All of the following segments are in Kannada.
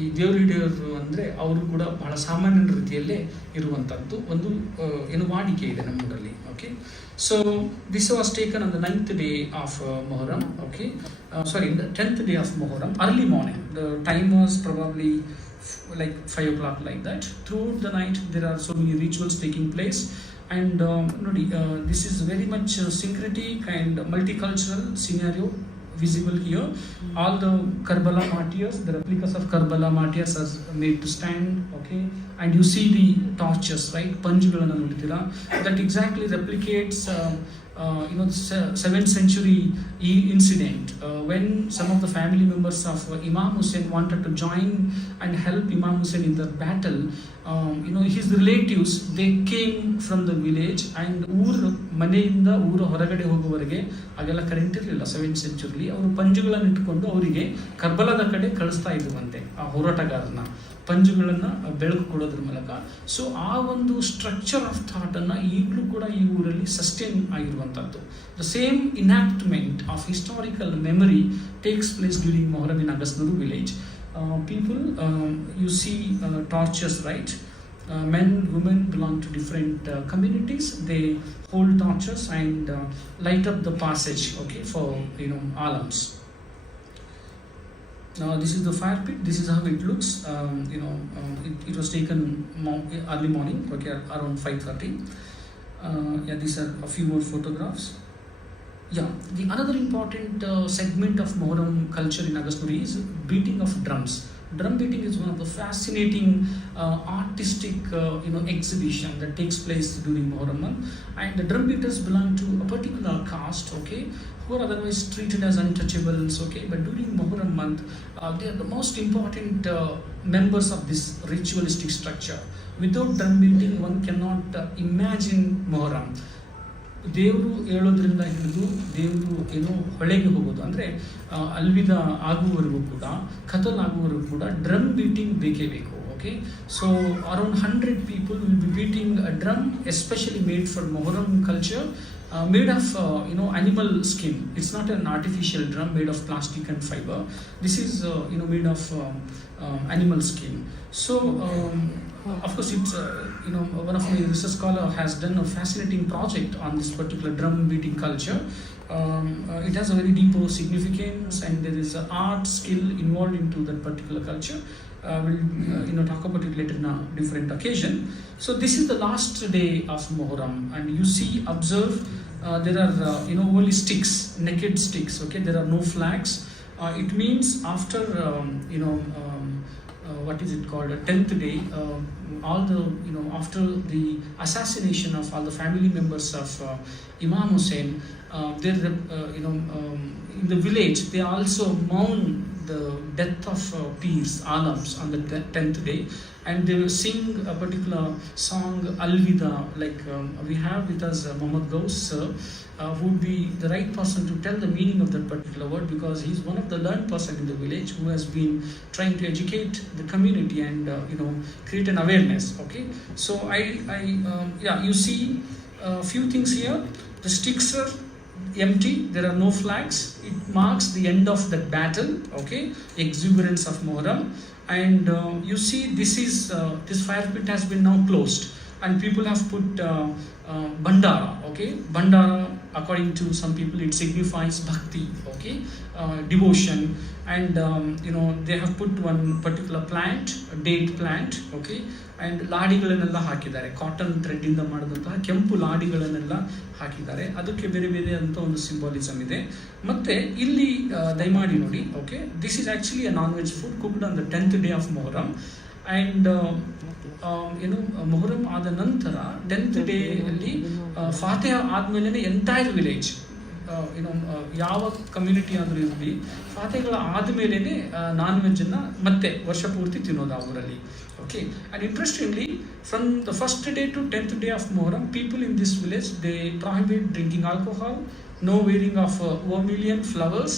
ಈ ದೇವ್ರ ಹಿಡಿಯೋರು ಅಂದರೆ ಅವರು ಕೂಡ ಬಹಳ ಸಾಮಾನ್ಯ ರೀತಿಯಲ್ಲೇ ಇರುವಂಥದ್ದು ಒಂದು ಏನು ವಾಡಿಕೆ ಇದೆ ನಮ್ಮೂರಲ್ಲಿ. Okay, so this was taken on the 9th day of Muharram. Okay, sorry, the 10th day of Muharram, early morning. The time was probably like 5 o'clock, like that. Throughout the night there are so many rituals taking place, and this is very much syncretic and multicultural scenario visible here. All the Karbala martyrs, the replicas of Karbala martyrs are made to stand. Okay, and you see the torches, right? Panjugalanna nodidira, that exactly replicates the 7th century incident when some of the family members of Imam Hussain wanted to join and help Imam Hussain in the battle. His relatives, they came from the village, and ಮನೆಯಿಂದ ಊರ ಹೊರಗಡೆ ಹೋಗುವವರೆಗೆ ಆಗೆಲ್ಲ ಕರೆಂಟ್ ಇರಲಿಲ್ಲ 7th century. ಅವರು ಪಂಜುಗಳನ್ನು ಇಟ್ಕೊಂಡು ಅವರಿಗೆ ಕರ್ಬಲದ ಕಡೆ ಕಳಿಸ್ತಾ ಇದ್ವಂತೆ ಆ ಹೋರಾಟಗಾರನ ಪಂಜುಗಳನ್ನು ಬೆಳಕು ಕೊಡೋದ್ರ ಮೂಲಕ. ಸೊ ಆ ಒಂದು ಸ್ಟ್ರಕ್ಚರ್ ಆಫ್ ಥಾಟನ್ನು ಈಗಲೂ ಕೂಡ ಈ ಊರಲ್ಲಿ ಸಸ್ಟೈನ್ ಆಗಿರುವಂಥದ್ದು. The same enactment of historical memory takes place during Muharram in Agasnur village. People, you see torches, right? Men, women belong to different communities. They hold torches and light up the passage, okay, for alams. Now this is the fire pit. This is how it looks. It was taken early morning, okay, around 5:30. These are a few more photographs. The another important segment of Muharram culture in Agastnuri is beating of drums. Drum beating is one of the fascinating artistic exhibition that takes place during Muharram month, and the drum beaters belong to a particular caste, okay, who are otherwise treated as untouchables, okay, but during Muharram month they are the most important members of this ritualistic structure. Without drum beating one cannot imagine Muharram. ದೇವರು ಹೇಳೋದ್ರಿಂದ ಹಿಡಿದು ದೇವರು ಹೊಳೆಗೆ ಹೋಗೋದು ಅಂದರೆ ಅಲ್ವಿದ ಆಗುವವರೆಗೂ ಕೂಡ, ಕತಲ್ ಆಗುವವರೆಗೂ ಕೂಡ ಡ್ರಮ್ ಬೀಟಿಂಗ್ ಬೇಕೇ ಬೇಕು. Okay, so around 100 people will be beating a drum, especially made for Muharram culture, made of animal skin. It's not an artificial drum made of plastic and fiber. This is made of animal skin. So of course it's one of my research scholar has done a fascinating project on this particular drum beating culture. It has a very deep significance, and there is an art skill involved into that particular culture. We'll talk about it later in a different occasion. So this is the last day of Muharram, and you see, observe, there are only sticks, naked sticks. Okay, there are no flags. It means after what is it called, 10th day, all the after the assassination of all the family members of Imam Hussain, in the village they also mourn the death of peers, alams, on the 10th day, and they will sing a particular song, Alvida, like we have with us Muhammad Ghaus sir, who would be the right person to tell the meaning of that particular word, because he is one of the learned person in the village who has been trying to educate the community and create an awareness. Okay, so you see a few things here. The sticks are empty, there are no flags. It marks the end of that battle, okay, exuberance of Muharram. And you see, this fire pit has been now closed, and people have put bandara. Okay, bandara, according to some people, it signifies bhakti, okay, devotion, and they have put one particular plant, a date plant, okay, and ಲಾಡಿಗಳನ್ನೆಲ್ಲ ಹಾಕಿದ್ದಾರೆ, ಕಾಟನ್ ಥ್ರೆಡ್ ಇಂದ ಮಾಡಿದಂತಹ ಕೆಂಪು ಲಾಡಿಗಳನ್ನೆಲ್ಲ ಹಾಕಿದ್ದಾರೆ. ಅದಕ್ಕೆ ಬೇರೆ ಬೇರೆ ಅಂತ ಒಂದು ಸಿಂಬಾಲಿಸಮ್ ಇದೆ. ಮತ್ತೆ ಇಲ್ಲಿ ದಯಮಾಡಿ ನೋಡಿ, okay, this is actually a non veg food cooked on the 10th day of Muharram. And Muharram ಆದ ನಂತರ 10th day ಅಲ್ಲಿ ಫಾತಿಹ ಆದಮೇಲೆ ಎಂಟೈರ್ ವಿಲೇಜ್, ಯಾವ ಕಮ್ಯುನಿಟಿ ಆದರೂ ಇರಲಿ, ಫಾತಿಹಗಳ ಆದಮೇಲೆ ನಾನ್ ವೆಜ್ಜನ್ನು ಮತ್ತೆ ವರ್ಷ ಪೂರ್ತಿ ತಿನ್ನೋದು ಆ ಊರಲ್ಲಿ. Okay, and interestingly, from the first day to 10th day of Muharram, people in this village, they prohibit drinking alcohol, no wearing of vermilion flowers,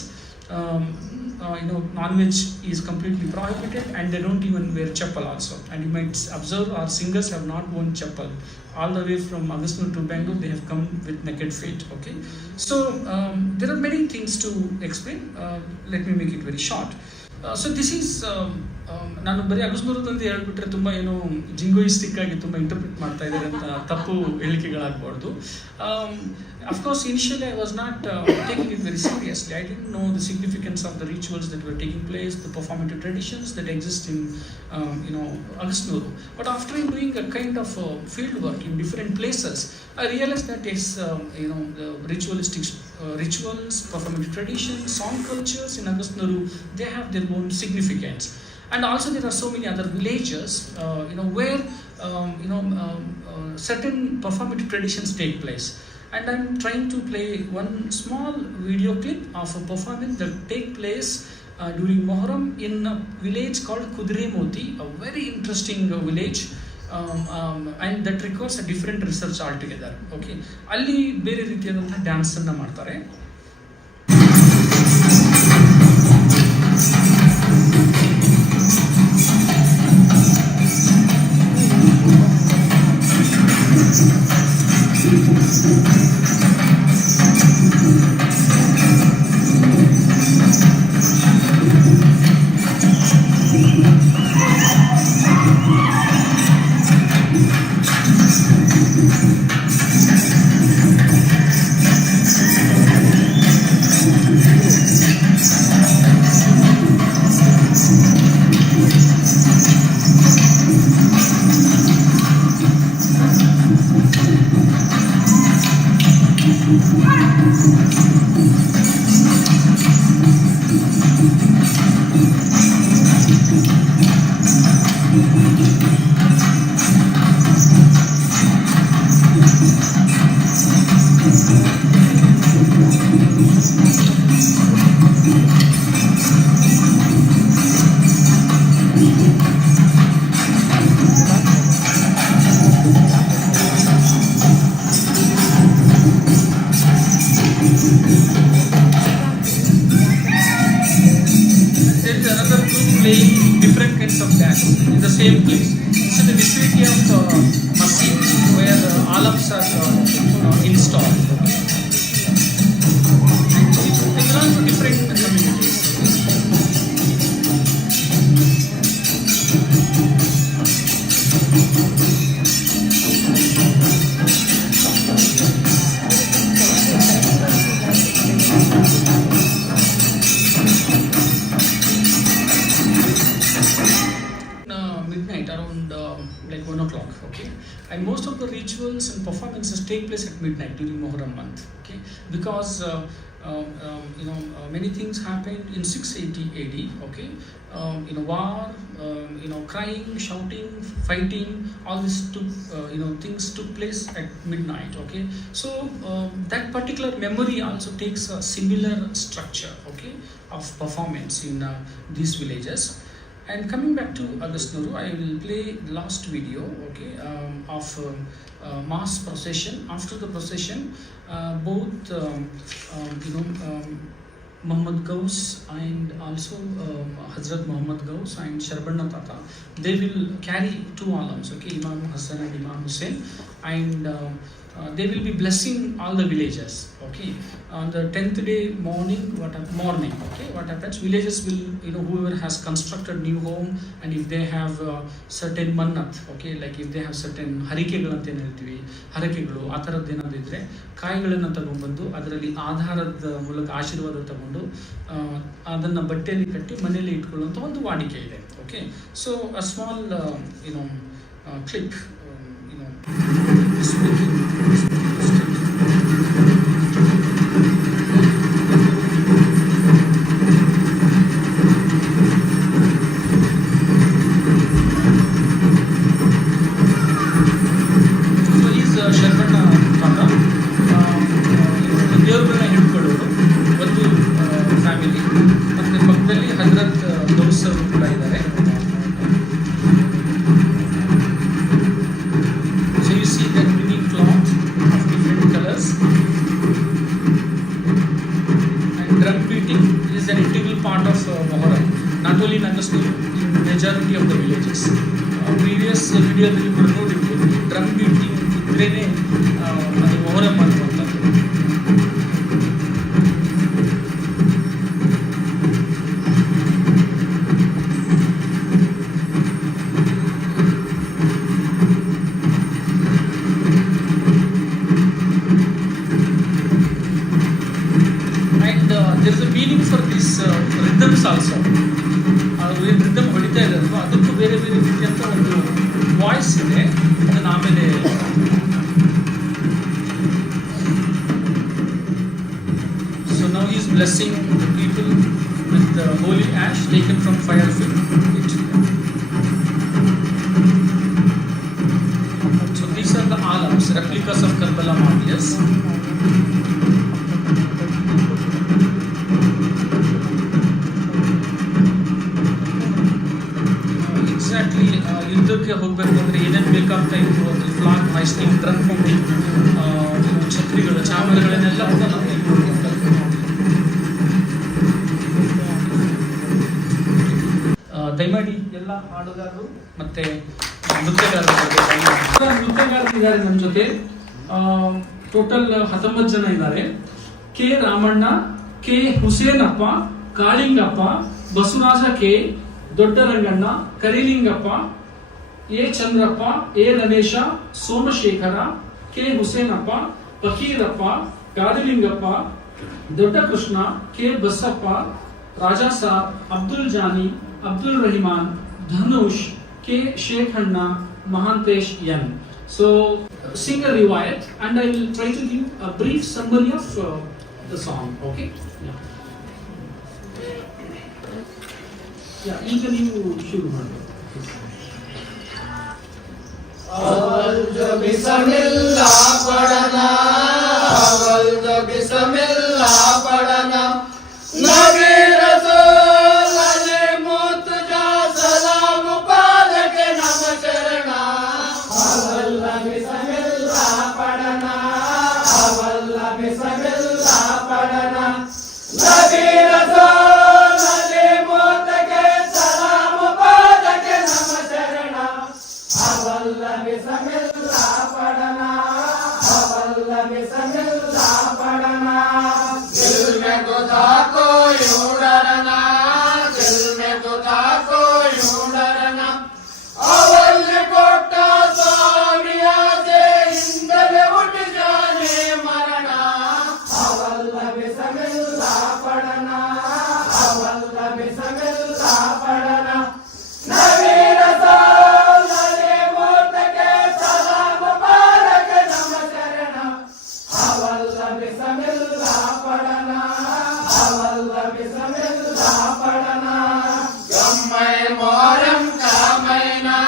non-veg is completely prohibited, and they don't even wear chappal also. And you might observe our singers have not worn chappal. All the way from Agastnur to Bangalore, they have come with naked feet. Okay, so there are many things to explain. Let me make it very short. So this is ನಾನು ಬರೀ ಅಗಸ್ನೂರದಂತೆ ಹೇಳ್ಬಿಟ್ರೆ ತುಂಬ ಏನು ಜಿಂಗೋಯಿಸ್ಟಿಕ್ ಆಗಿ ತುಂಬ ಇಂಟರ್ಪ್ರಿಟ್ ಮಾಡ್ತಾ ಇದ್ದಾರೆ ಅಂತ ತಪ್ಪು ಹೇಳಿಕೆಗಳಾಗಬಾರ್ದು. Of course, initially I was not taking it very seriously. I didn't know the significance of the rituals that were taking place, the performative traditions that exist in Agasnuru. But after doing a kind of field work in different places, I realized that the ritualistic rituals, performative traditions, song cultures in Agasnuru, they have their own significance. And also there are so many other villages, where certain performative traditions take place. And I'm trying to play one small video clip of a performance that take place during Moharram in a village called Kudremoti, a very interesting village, and that requires a different research altogether. Okay, ಅಲ್ಲಿ ಬೇರೆ ರೀತಿಯಾದಂತಹ ಡ್ಯಾನ್ಸ್ ಅನ್ನ ಮಾಡ್ತಾರೆ. Different kinds of dance in the same place. It's in the vicinity of Masjid where alams are installed. And they belong to different communities. Midnight, around like 1 o'clock, okay, and most of the rituals and performances take place at midnight during Muharram month, okay, because many things happened in 680 AD, okay, war, crying, shouting, fighting, all this things took place at midnight, okay, so that particular memory also takes a similar structure, okay, of performance in these villages. And coming back to Agasnuru, I will play the last video, okay, of mass procession. After the procession, both Muhammad Ghaus and also Hazrat Muhammad Ghaus and Sharbanna Tata, they will carry two alams, okay, Imam Hassan and Imam Hussain, and they will be blessing all the villagers, okay. On the 10th day morning, what happens, villagers will, whoever has constructed new home, and if they have certain mannat, okay, like if they have certain ಹರಿಕೆಗಳಂತ ಏನು ಹೇಳ್ತೀವಿ, ಹರಕೆಗಳು ಆ ಥರದ್ದು ಏನಾದ್ರು ಇದ್ರೆ ಕಾಯಿಗಳನ್ನು ತಗೊಂಡ್ಬಂದು ಅದರಲ್ಲಿ ಆಧಾರದ ಮೂಲಕ ಆಶೀರ್ವಾದ ತಗೊಂಡು ಅದನ್ನು ಬಟ್ಟೆಯಲ್ಲಿ ಕಟ್ಟಿ ಮನೆಯಲ್ಲಿ ಇಟ್ಕೊಳ್ಳುವಂಥ ಒಂದು ವಾಡಿಕೆ ಇದೆ, okay. So a small clip ದೇವರುಗಳನ್ನ ಹಿಡ್ಕೊಳ್ಳೋರು ಒಂದು ಫ್ಯಾಮಿಲಿ, ಮತ್ತು ಪಕ್ಕದಲ್ಲಿ ಹಜರತ್ ಗೌಸ್ ಅವರು ಕೂಡ ಇದ್ದಾರೆ. So you see that bringing cloth of different colors, and drum beating is an integral part of Muharram, not only in Agasnuru, in majority of the villages. Previous videoದಲ್ಲಿ ಕೂಡ ನೋಡಿರ್ಬೋದು, ಡ್ರಮ್ ಬೀಟಿಂಗ್ ಇದ್ರೇನೆ ಅದು ಮೊಹರಂ ಅನ್ನುವಂಥದ್ದು. ಇದೆ, ಅದನ್ನು ಆಮೇಲೆ so now he is blessing the people with the holy ash taken from fire filled pit. So these are the alams, replicas of Karbala martyrs. Exactly ಯುದ್ಧಕ್ಕೆ ಹೋಗಬೇಕು ಅಂದರೆ ಏನೇನು ಬೇಕಾಗ್ತಾ ಇತ್ತು ಅಂದರೆ ಫ್ಲಾಗ್ ಹಾಯ್ಸ್ಟಿಂಗ್, ಡ್ರಮ್ ಪಂಪಿಂಗ್, ಛತ್ರಿಗಳು, ಚಾಮರಗಳನ್ನೆಲ್ಲ ಕೂಡ ನಾವು ಇಲ್ಲಿ ನೋಡ್ತಾ ಇದ್ದೀವಿ. ದಯಮಾಡಿ ಎಲ್ಲ ಹಾಡುಗಾರರು ಮತ್ತೆ ನೃತ್ಯಗಾರರಿದ್ದಾರೆ ನಮ್ಮ ಜೊತೆ. ಟೋಟಲ್ 19 ಜನ ಇದ್ದಾರೆ. K Ramanna, K Husenappa, Kalingappa, Basavaraja K, Doddaranganna, Karilingappa, A Chandrappa, A Ramesha, Somashekhara, K Husenappa, Fakirappa, Kalilingappa, Dodda Krishna, K Basappa, Raja Sab, Abdul Jani, Abdul Rahiman, Dhanush, K Shekhanna, Mahantesh N. So sing a riwayat and I will try to give a brief summary of the song. Okay? Yeah, ಈಗ ನೀವು ಶುರು ಮಾಡಿ. अवल जो बिस्मिल्लाह पढ़ना, अवल जो बिस्मिल्लाह पढ़ना, नबी रसूल अली मुर्तजा सलाम पाद के नम चरना. अवल बिस्मिल्लाह पढ़ना, अवल बिस्मिल्लाह पढ़ना, नबी रसूल अली मुर्तजा सलाम पाद के नम चरना. अवल बिस्मिल्लाह पढ़ना, अवल बिस्मिल्लाह पढ़ना. दिल में खुदा को यूं डरना, दिल में खुदा को यूं डरना. अवल कोटा स्वामिया से इंदल उठ जाने मरना. अवल बिस्मिल्लाह पढ़ना, अवल बिस्मिल्लाह पढ़ना, नबी रसूल अली मुर्तजा सलाम पारक नम चरना. अवल बिस्मिल्लाह पढ़ना, अवल बिस्मिल्लाह पढ़ना. गम्मे मोहरम का महीना,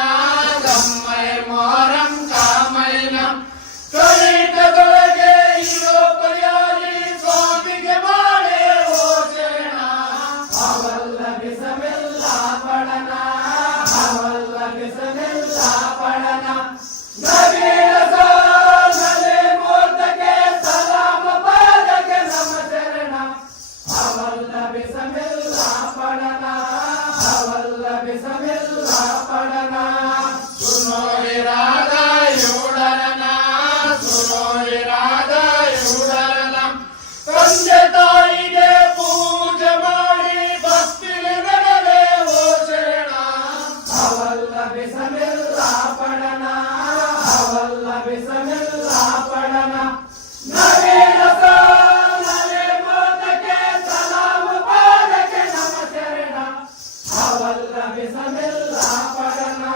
गम्मे मोहरम का महीना, कली तगड़ के हीरो प्यारी स्वामी के बाड़े हो चरना. अवल बिस्मिल्लाह पढ़ना, अवल बिस्मिल्लाह पढ़ना, नबी रसूल अली मुर्तजा सलाम पारक नम चरना. अवल बिस्मिल्लाह पढ़ना, अवल बिस्मिल्लाह पढ़ना. सुनो इरादा यूं डरना, सुनो इरादा यूं डरना. ತಂದೆ ತಾಯಿಗೆ ಪೂಜೆ ಮಾಡಿ ಭಕ್ತಿಲಿ ನಡೆದೆ ಓ ಶರಣ. ಅವಲ್ಲ ಬಿಸ್ಮಿಲ್ಲಾಹ ಪढ़ना, ಅವಲ್ಲ ಬಿಸ್ಮಿಲ್ಲಾಹ ಪढ़ना, ನಬಿ ರसूल ಅಲಿ ಮುರ್ತಜಾ ಸಲಾಮ್ ಪಾದಕ ನಮ ಚರಣ. ಅವಲ್ಲ ಬಿಸ್ಮಿಲ್ಲಾಹ ಪढ़ना,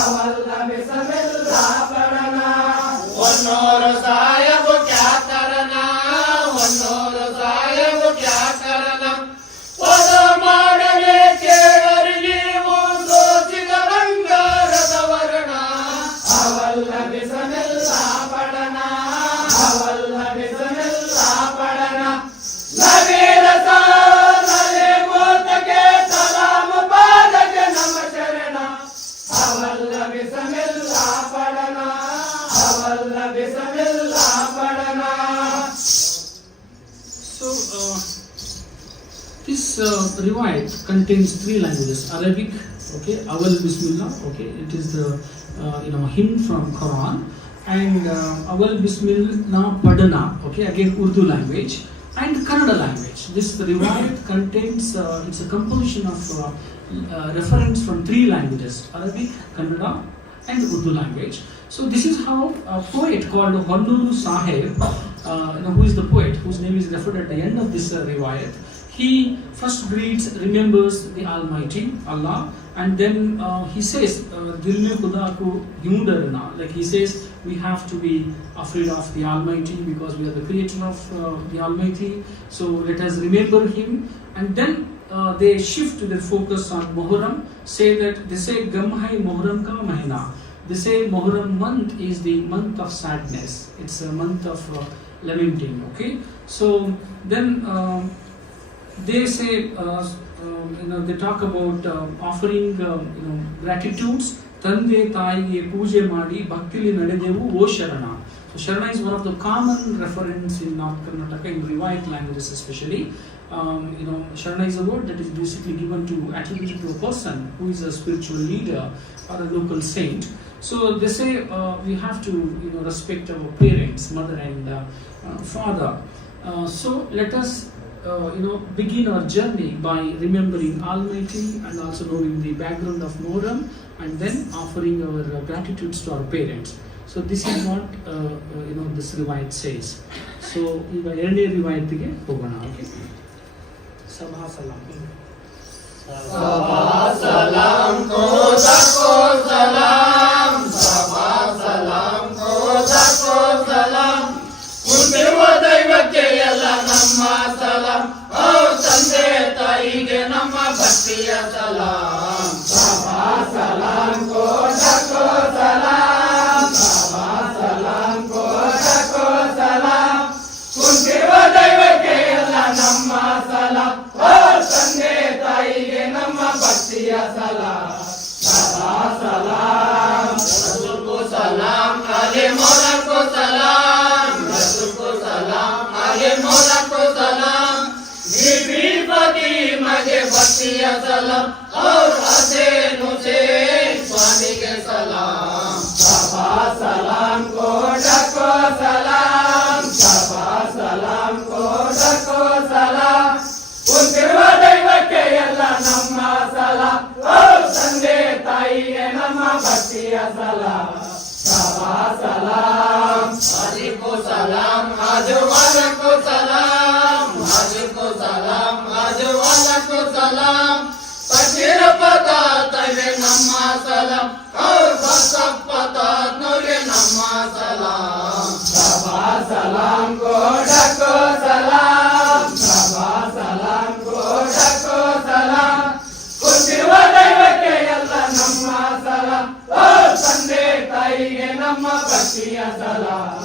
ಅವಲ್ಲ ಬಿಸ್ಮಿಲ್ಲಾಹ पढ़ना. वनोर साहिब क्या करना, वनोर साहिब क्या करना. पद ಮಾಡಲೆ ಕೇಳರಿ ನೀವು ಸೋಚಿದ ಬಂಗಾರದ ವರ್ಣ. ಅವಲ್ಲ ಬಿಸ್ಮಿಲ್ಲಾಹ पढ़ना, ಅವಲ್ಲ ಬಿಸ್ಮಿಲ್ಲಾಹ पढ़ना, ನಬಿ ರसूल ಅಲಿ ಮುರ್ತಜಾ ಸಲಾಮ್ ಪಾದಕ ನಮ ಚರಣ. ಅವಲ್ಲ ಬಿಸ್ಮಿಲ್ಲಾಹ पढ़ना, ಅವಲ್ಲ ಬಿಸ್ಮಿಲ್ಲಾಹ पढ़ना. So this riwayat contains 3 languages: Arabic, okay, Awal Bismillah, okay, it is the hymn from Quran, and Awal Bismillah Padana, okay, again Urdu language, and Kannada language. This riwayat contains it's a composition of reference from 3 languages: Arabic, Kannada, and Urdu language. So this is how a poet called Honnuru Sahib, who is the poet whose name is referred at the end of this riwayat, he first greets, remembers the Almighty Allah, and then he says, "Dil mein Khuda ko kyun darna?" Like he says, we have to be afraid of the Almighty because we are the creator of the Almighty. So let us remember Him. And then they shift their focus on Muharram. They say Gam hai Muharram ka mahina. They say Muharram month is the month of sadness. It's a month of lamenting. Okay. So then they say, they talk about offering gratitudes. Tande Taiye Pooje Madi Bhaktili Nadedevu O Sharana. So Sharana is one of the common reference in North Karnataka in Revite languages especially. Sharana is a word that is basically given to attributed to a person who is a spiritual leader or a local saint. So they say we have to respect our parents, mother and father. So let us begin our journey by remembering Almighty and also knowing the background of Muharram, and then offering our gratitudes to our parents. So this is what this Revite says. So ಈಗ ಎರಡನೇ ರಿವಾಯತ್ಗೆ ಹೋಗೋಣ. ಓಕೆ, ಸಭಾ ಸಲಾಂ. ಸಭಾ ಸಲಾಂ ಕೋದಕೋ ಸಲಾಂ, ಸಭಾ ಸಲಾಂ ಕೋದಕೋ ಸಲಾಂ, ಹುಟ್ಟಿರುವ ದೈವಕ್ಕೆ ಎಲ್ಲ ನಮ್ಮ ಸಲಾಂ, ತಂದೆ ತಾಯಿಗೆ ನಮ್ಮ ಭಕ್ತಿಯ ಸಲಾಂ. ಸಭಾ ಸಲಾಂ ಕೋದಕೋ ಸಲಾಂ, ಸಭಾ ಸಲಾಂ ಕೋದಕೋ ಸಲಾಂ, ಹುಟ್ಟಿರುವ ದೈವಕ್ಕೆ ಎಲ್ಲ ನಮ್ಮ ಸಲಾಂ, ತಂದೆ ತಾಯಿಗೆ ನಮ್ಮ ಭಕ್ತಿಯ ಸಲಾಂ. ಸಭಾ ಸಲಾಂ ರಸೂಲ್ಕೋ ಸಲಾಂ, ಆಲೆ ಮೌಲಾ ಕೋ ಸಲಾಂ, ರಸೂಲ್ಕೋ ಸಲಾಂ, ಆಲೆ ಮೌಲಾ ಕೋ ಸಲಾಂ, बीबी फातिमा के भक्तिया सलाम, और हसैन हुसैन स्वामी के सलाम. सभा सलाम कोटको सलाम, सभा सलाम कोटको सलाम, ಹುಟ್ಟಿರುವ ದೈವಕ್ಕೆ ಎಲ್ಲ ನಮ್ಮ ಸಲಾಂ, ತಂದೆ ತಾಯಿಗೆ ನಮ್ಮ ಭಕ್ತಿಯ ಸಲಾಂ. ಸಭಾ ಸಲಾಂ ಹಾಜಿಕೋ ಸಲಾಂ, ಹಾಜವಾಲ ಕೋ ಸಲಾಂ, ಹಾಜಿಕೋ ಸಲಾಂ, ಹಾಜವಾಲ ಕೋ ಸಲಾಂ, ಪಚಿರ ಪದಾರ್ಥಗೆ ನಮ್ಮ ಸಲಾಂ, ಪದಾರ್ಥನವ್ರಿಗೆ ನಮ್ಮ ಸಲಾಂ. ಸಭಾ ಸಲಾಂ ಕೋಟಕೋ ಸಲಾಂ, ಸಭಾ ಸಲಾಂ ಕೋಟಕೋ ಸಲಾಂ, ಹುಟ್ಟಿರುವ ದೈವಕ್ಕೆ ಎಲ್ಲ ನಮ್ಮ ಸಲಾಂ, ತಂದೆ ತಾಯಿಗೆ ನಮ್ಮ ಭಕ್ತಿಯ ಸಲಾಂ.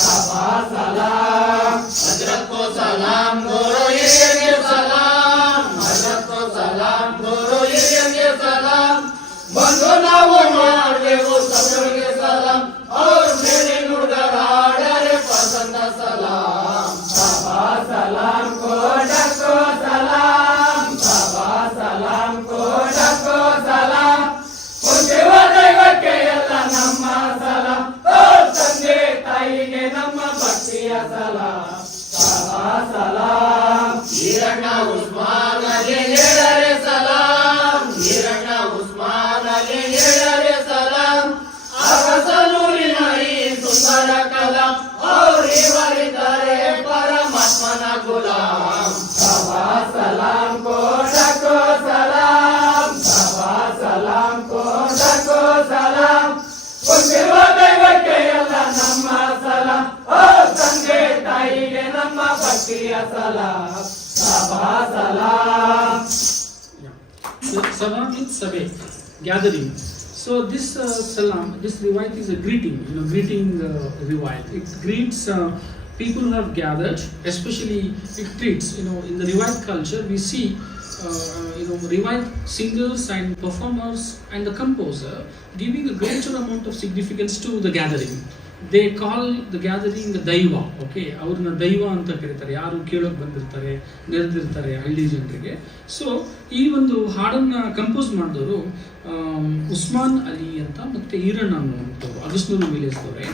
ಸಭಾ ಸಲಾಂ ಹಜರತ್ ಕೋ ಸಲಾಂ, ಗುರು ಹಿರಿಯರಿಗೆ ಸಲಾಂ, ಹಜರತ್ ಕೋ ಸಲಾಂ, ಗುರು ಹಿರಿಯರಿಗೆ ಸಲಾಂ, ಬಂದು ನಾವು ಮಾಡಬೇಕು ಸಭೆಗೆ ಸಲಾಂ, ಅವ್ರ ಮೇಲೆ ನುಡಿದರಾಡರೆ ಪಸಂದ ಸಲಾಂ. ಸಭಾ ಸಲಾಂ ಕೋಟಕೋ ಸಲಾಂ, ಸಭಾ ಸಲಾಂ ಕೋಟಕೋ ಸಲಾಂ, ಹುಟ್ಟಿರುವ ದೈವಕ್ಕೆ ಎಲ್ಲ ನಮ್ಮ ಸಲಾಂ, ತಂದೆ ತಾಯಿಗೆ ನಮ್ಮ ಭಕ್ತಿಯ ಸಲಾಂ. ಸಭಾ ಸಲಾಂ ಹಿರಣ್ಣ ಉಸ್ಮಾನ್ ಅಲಿ ಹೇಳರೆ ಸಲಾಂ, ಹಿರಣ್ಣ ಉಸ್ಮಾನ್ ಅಲಿ ಹೇಳರೆ ಸಲಾಂ, ಅಗಸನೂರಿನ ಈ ಸುಂದರ ಕಲಾಂ, ಅವರಿವರಿದ್ದಾರೆ ಪರಮಾತ್ಮನ ಗುಲಾಂ. ಸಭಾ ಸಲಾಂ ಕೋಟಕೋ ಸಲಾಂ, ಸಭಾ ಸಲಾಂ ಕೋಟಕೋ ಸಲಾಂ, ಹುಟ್ಟಿರುವ ದೈವಕ್ಕೆ ಎಲ್ಲ ನಮ್ಮ ಸಲಾಂ, ತಂದೆ ತಾಯಿಗೆ ನಮ್ಮ ಭಕ್ತಿಯ ಸಲಾಂ. ಸಭಾ ಸಲಾಂ. Sabha means sabeh, gathering. So this salam, this rewayat is a greeting, greeting rewayat. It greets people who have gathered, especially it treats, in the rewayat culture we see, rewayat singers and performers and the composer giving a greater amount of significance to the gathering. They call the gathering the daiva, okay? ಅವ್ರನ್ನ ದೈವ ಅಂತ ಕರೀತಾರೆ, ಯಾರು ಕೇಳೋಕೆ ಬಂದಿರ್ತಾರೆ, ನೆರೆದಿರ್ತಾರೆ ಹಳ್ಳಿ ಜನರಿಗೆ. ಸೊ ಈ ಒಂದು ಹಾಡನ್ನ ಕಂಪೋಸ್ ಮಾಡಿದವರು ಉಸ್ಮಾನ್ ಅಲಿ ಅಂತ ಮತ್ತೆ Iranna ಅನ್ನುವಂಥವ್ರು ಅಗಸ್ನೂರು ವಿಲೇಜ್ದವರೇ.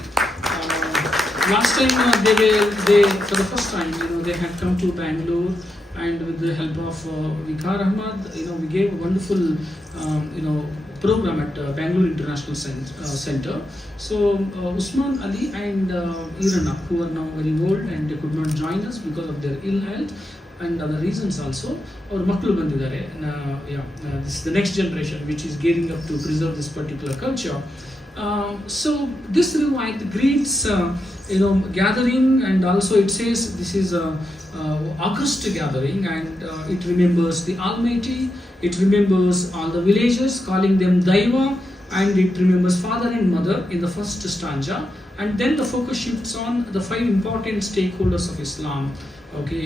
Last time they for the first time they had come to Bangalore, and with the help of Vicar Ahmad, we gave a wonderful program at Bangalore International Center. So Usman Ali and Irana, who are now very old and they could not join us because of their ill health, and other reasons also. Our maklu bandidare, this is the next generation which is gearing up to preserve this particular culture. So this riwayat greets gathering, and also it says this is a August gathering, and it remembers the Almighty, it remembers all the villagers, calling them Daiva, and it remembers father and mother in the first stanza, and then the focus shifts on the 5 important stakeholders of Islam. Okay,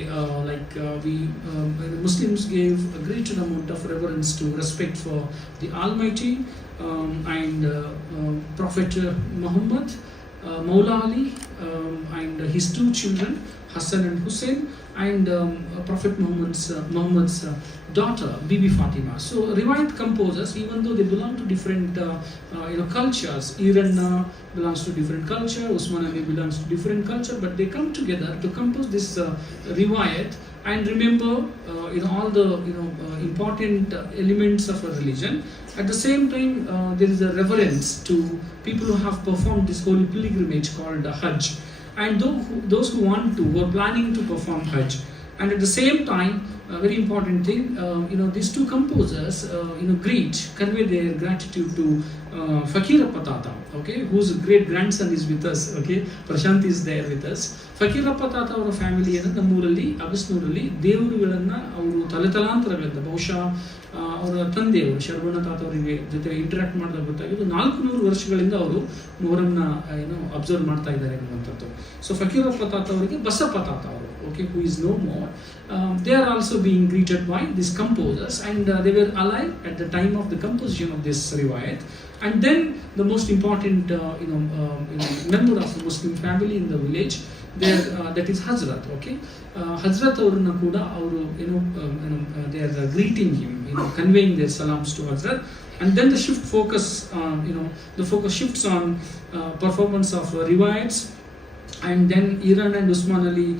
Muslims gave a greater amount of reverence to respect for the Almighty, and Prophet Muhammad, Maula Ali, and his 2 children, Hassan and Hussein, and Prophet Muhammad's daughter, Bibi Fatima. So riwayat composers, even though they belong to different cultures, Iran belongs to different culture, Usman Ali belongs to different culture, but they come together to compose this riwayat and remember all the important elements of a religion. At the same time, there is a reverence to people who have performed this holy pilgrimage called Hajj, and those who want to, who are planning to perform Hajj. And at the same time, a very important thing, these 2 composers, convey their gratitude to Fakir Appa Tata, okay, whose great grandson is with us, okay, Prashant is there with us. Fakir Appa Tata ಅವರ ಫ್ಯಾಮಿಲಿ ನಮ್ಮೂರಲ್ಲಿ ಅಗಸ್ನೂರಲ್ಲಿ ದೇವರುಗಳನ್ನ ಅವರು ತಲೆತಲಾಂತರಗಳಿಂದ ಬಹುಶಃ ಅವರ ತಂದೆಯವರು ಶರವಣ ತಾತ ಅವರಿಗೆ ಜೊತೆ ಇಂಟರಾಕ್ಟ್ ಮಾಡಿದಾಗ ಗೊತ್ತಾಗಿದ್ದು 400 ವರ್ಷಗಳಿಂದ ಅವರು ಮೊಹರಂನ ಅಬ್ಸರ್ವ್ ಮಾಡ್ತಾ ಇದ್ದಾರೆ ಅನ್ನುವಂಥದ್ದು. ಸೊ ಫಕೀರ್ ಅಪ್ಪ ತಾತ ಅವರಿಗೆ ಬಸಪ್ಪ ತಾತ ಅವರು, okay, who is no more, they are also being greeted by these composers, and they were alive at the time of the composition of this riwayat. And then the most important member of the Muslim family in the village there, that is Hazrat, okay, Hazrat avrna kuda avaru they are greeting him, conveying their salams to Hazrat. And then the focus shifts on performance of riwayats, and then Iran and Usman Ali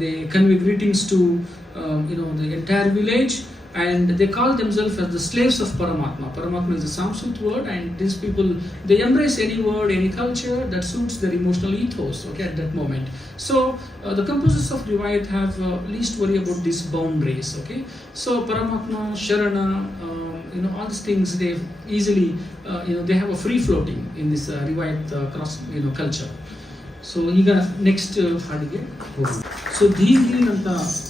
they convey greetings to the entire village, and they call themselves as the slaves of Paramatma. Paramatma is a Sanskrit word, and these people, they embrace any word, any culture that suits their emotional ethos, okay, at that moment. So the composers of riwayat have least worry about these boundaries, okay. So Paramatma, Sharana, all these things, they easily they have a free floating in this riwayat cross culture. So ಈಗ ನೆಕ್ಸ್ಟ್ ಹಾಡಿಗೆ ಹೋಗೋಣ. ಸೊ ದೀನ್ ಅಂತ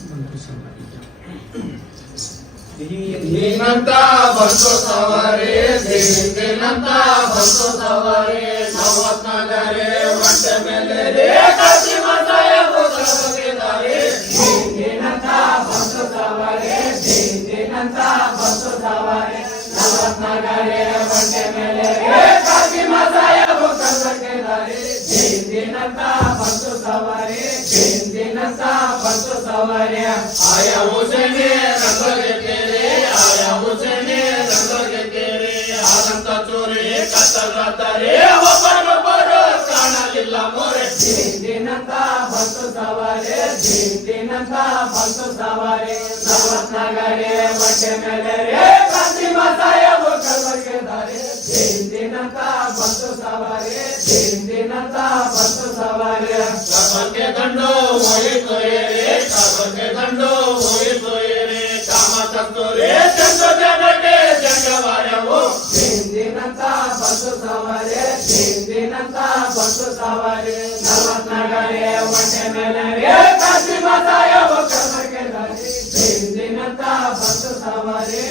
ಬಂತು ದೀನಂತ ಬಂತು ಸವಾರಿ, ದೀನಂತ ಬಂತು ಸವಾರಿ, ನವತ್ನಗರೆ ಒಂಟೆ ಮೇಲೆ ರೇಖಿ ಮಸಾಯ ದಾರಿ. ದೀನಂತ ಬಂತು ಸವಾರಿ, ದೀನಂತ ಬಂತು ಸವಾರಿ, ನವತ್ನಗರೆ ಒಂಟೆ ಮೇಲೆ ರೇಖಿ ಮಸಾಯ ದಾರಿ. ದಿನಂತ ಬಂತು ಸವಾರಿ, ದಿನಂತ ಬಂತು ಸವಾರಿ, ಆಯಾ ಹುಸೇನೆ ರಂಗೋಗೆ ತೇರೆ, ಆಯಾ ಹುಸೇನೆ ರಂಗೋಗೆ ತೇರೆ, ಆನಂದ ಚೋರಿ ಕತ್ತಲಾತಾರೆ, ಒಬ್ಬರೊಬ್ಬರು ಕಾಣಲಿಲ್ಲ ಮೋರೆ. ದಿನಂತ ಬಂತು ಸವಾರಿ, ದಿನಂತ ಬಂತು ಸವಾರಿ, ನವತ್ನಗರೆ ಒಂಟೆ ಮೇಲೆ ರೇಖಿ ಮಸಾಯ ದಾರಿ. ದಿನಂತ ಬಂತು ಸವಾರಿ, ದಿನಂತ ಬಂತು ಸವಾರಿ, ಕಬಕ್ಕೆ ದಂಡು ಹೋಯಿತು ಏರಿ, ಕಬಕ್ಕೆ ದಂಡು ಹೋಯಿತು ಏರಿ, ಕಾಮ ಕಸ್ತೂರಿ ಚಂದ ಜನಕ್ಕೆ ಜಂಗವಾರವು. ದಿನಂತ ಬಂತು ಸವಾರಿ, ದಿನಂತ ಬಂತು ಸವಾರಿ, ನವತ್ನಗರೆ ಒಂಟೆ ಮೇಲೆ ರೇಖಿ ಮಸಾಯ ದಾರಿ. ದಿನಂತ ಬಂತು ಸವಾರಿ,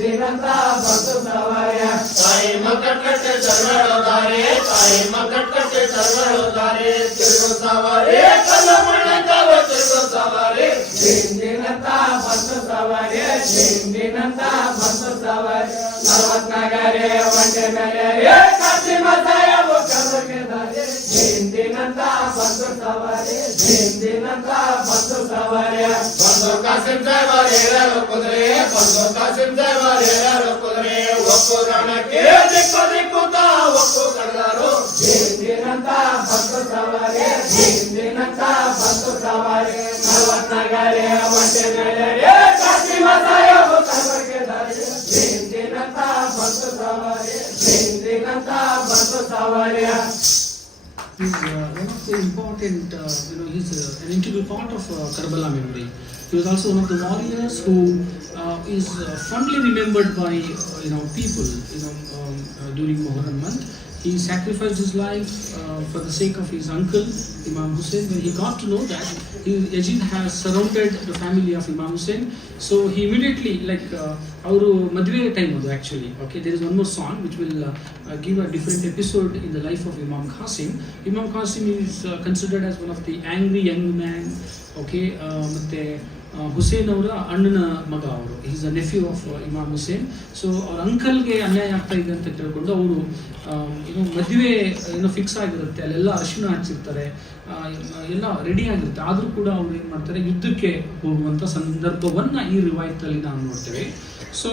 ದಿನಂತ ಬಂತು ಸವಾರಿ, ತಾಯಿ ಮಕ್ಕಟ್ಟೆ ಚರ್ವಳೋದಾರೆ, ತಾಯಿ ಮಕ್ಕಟ್ಟೆ ಚರ್ವಳೋದಾರೆ, ತಿರುಗು ಸವಾರಿ ಕಲ್ಲ ಮಣ್ಣವ ತಿರುಗು ಸವಾರಿ. ದಿನಂತ ಬಂತು ಸವಾರಿ, ದಿನಂತ ಬಂತು ಸವಾರಿ, ನವತ್ನಗರೆ ಒಂಟೆ ಮೇಲೆ ರೇಖಿ ಮಸಾಯ ದಾರಿ. ದಿನಂತ ಬಂತು ಸವಾರಿ, ದಿನಂತ ಬಂತು ಸವಾರಿ, ಬಂದು ಕಾಸಿಂ ಸಾಹೇಬರು ಹೇಳಲು ಕುದುರೆ, ಬಂದು ಕಾಸಿಂ ಸಾಹೇಬರು ಹೇಳಲು ಕುದುರೆ, ಒಪ್ಪು ರಣಕ್ಕೆ ದಿಕ್ಕು ದಿಕ್ಕುತ್ತ ಒಪ್ಪು ಕಡಲರು. ದಿನಂತ ಬಂತು ಸವಾರಿ, ದಿನಂತ ಬಂತು ಸವಾರಿ, ನವತ್ನಗರೆ ಒಂಟೆ ಮೇಲೆ ರೇಖಿ ಮಸಾಯ ದಾರಿ. ದಿನಂತ ಬಂತು ಸವಾರಿ, ದಿನಂತ ಬಂತು ಸವಾರಿ. He's one of the important, he's an integral part of Karbala memory. He was also one of the warriors who is fondly remembered by people during Muharram month. He sacrificed his life for the sake of his uncle Imam Hussein. When he got to know that Yazid has surrounded the family of Imam Hussein, so he immediately our madve time adu actually. Okay, there is one more song which will give a different episode in the life of Imam Qasim. Imam Qasim is considered as one of the angry young man. Okay, ಮತ್ತೆ ಹುಸೇನ್ ಅವರ ಅಣ್ಣನ ಮಗ ಅವರು. Is a nephew of Imam Hussain. So ಅವ್ರ ಅಂಕಲ್ಗೆ ಅನ್ಯಾಯ ಆಗ್ತಾ ಇದೆ ಅಂತ ತಿಳ್ಕೊಂಡು ಅವರು ಮದುವೆ ಫಿಕ್ಸ್ ಆಗಿರುತ್ತೆ, ಅಲ್ಲೆಲ್ಲ ಅರಿಶಿನ ಹಚ್ಚಿರ್ತಾರೆ, ಎಲ್ಲ ರೆಡಿ ಆಗಿರುತ್ತೆ. ಆದರೂ ಕೂಡ ಅವ್ರು ಏನು ಮಾಡ್ತಾರೆ, ಯುದ್ಧಕ್ಕೆ ಹೋಗುವಂಥ ಸಂದರ್ಭವನ್ನ ಈ ರಿವಾಯತಲ್ಲಿ ನಾವು ನೋಡ್ತೇವೆ. ಸೊ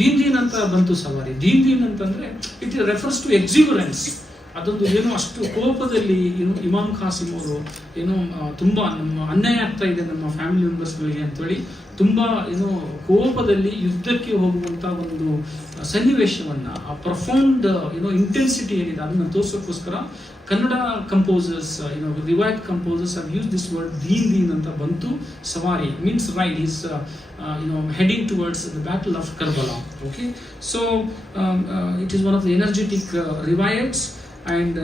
ದೀನ್ ಅಂತ ಬಂತು ಸವಾರಿ. ದೀನ್ ಅಂತಂದ್ರೆ ಇಟ್ ರೆಫರ್ಸ್ ಟು ಎಕ್ಸಿಬರೆನ್ಸ್. ಅದೊಂದು ಅಷ್ಟು ಕೋಪದಲ್ಲಿ ಇಮಾಮ್ ಖಾಸಿಮ್ ಅವರು ತುಂಬಾ ನಮ್ಮ ಅನ್ಯಾಯ ಆಗ್ತಾ ಇದೆ ನಮ್ಮ ಫ್ಯಾಮಿಲಿ ಮೆಂಬರ್ಸ್ಗಳಿಗೆ ಅಂತೇಳಿ ತುಂಬಾ ಕೋಪದಲ್ಲಿ ಯುದ್ಧಕ್ಕೆ ಹೋಗುವಂತ ಒಂದು ಸನ್ನಿವೇಶವನ್ನ, ಆ ಪ್ರೊಫೌಂಡ್ ಇಂಟೆನ್ಸಿಟಿ ಏನಿದೆ ಅದನ್ನ ತೋರ್ಸೋಕ್ಕೋಸ್ಕರ ಕನ್ನಡ ಕಂಪೋಸರ್ಸ್ ರಿವಾಯತ್ composers have use this word ದೀನ್ ಅಂತ ಬಂತು. ಸವಾರಿ means ride is heading towards the battle of Karbala. Okay, so it is one of the energetic riwayats. And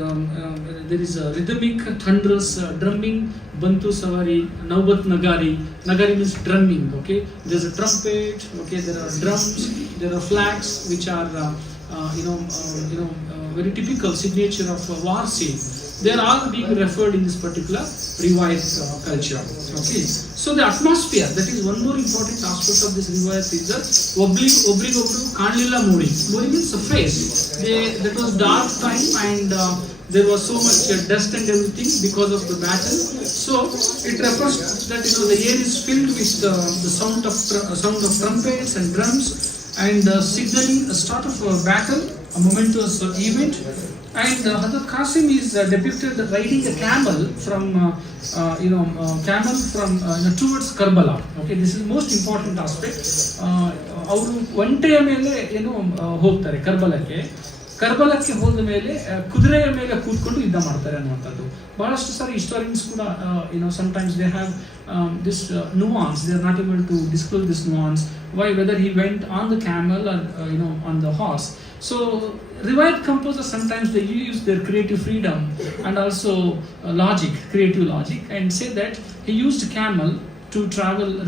there is a rhythmic thunderous drumming. Bantu Savari, Naubat Nagari. Nagari means drumming. Okay, there's a trumpet. Okay, there are drums, there are flags which are very typical signature of war scene. They are all being referred in this particular riwayat culture. Okay, so the atmosphere, that is one more important aspect of this riwayat, is that obrigobru kanlilla mori. Mori means a face. That was dark time and there was so much dust and everything because of the battle. So it refers that the air is filled with the sound of trumpets and drums and signaling a start of a battle, a momentous event. And Hazrat Qasim is depicted riding a camel from towards Karbala. Okay, this is most important aspect. ಅವರು ಒಂಟೆಯ ಮೇಲೆ ಹೋಗ್ತಾರೆ ಕರ್ಬಲಕ್ಕೆ ಹೋದ ಮೇಲೆ ಕುದುರೆಯ ಮೇಲೆ ಕೂತ್ಕೊಂಡು ಯುದ್ಧ ಮಾಡ್ತಾರೆ ಅನ್ನುವಂಥದ್ದು. ಬಹಳಷ್ಟು ಸಾರಿ ಹಿಸ್ಟೋರಿಯನ್ಸ್ ಕೂಡ sometimes they have this nuance. They are not able to disclose this nuance, whether he went on the camel or on the horse. So riwayat composers sometimes they use their creative freedom and also creative logic, and say that he used camel to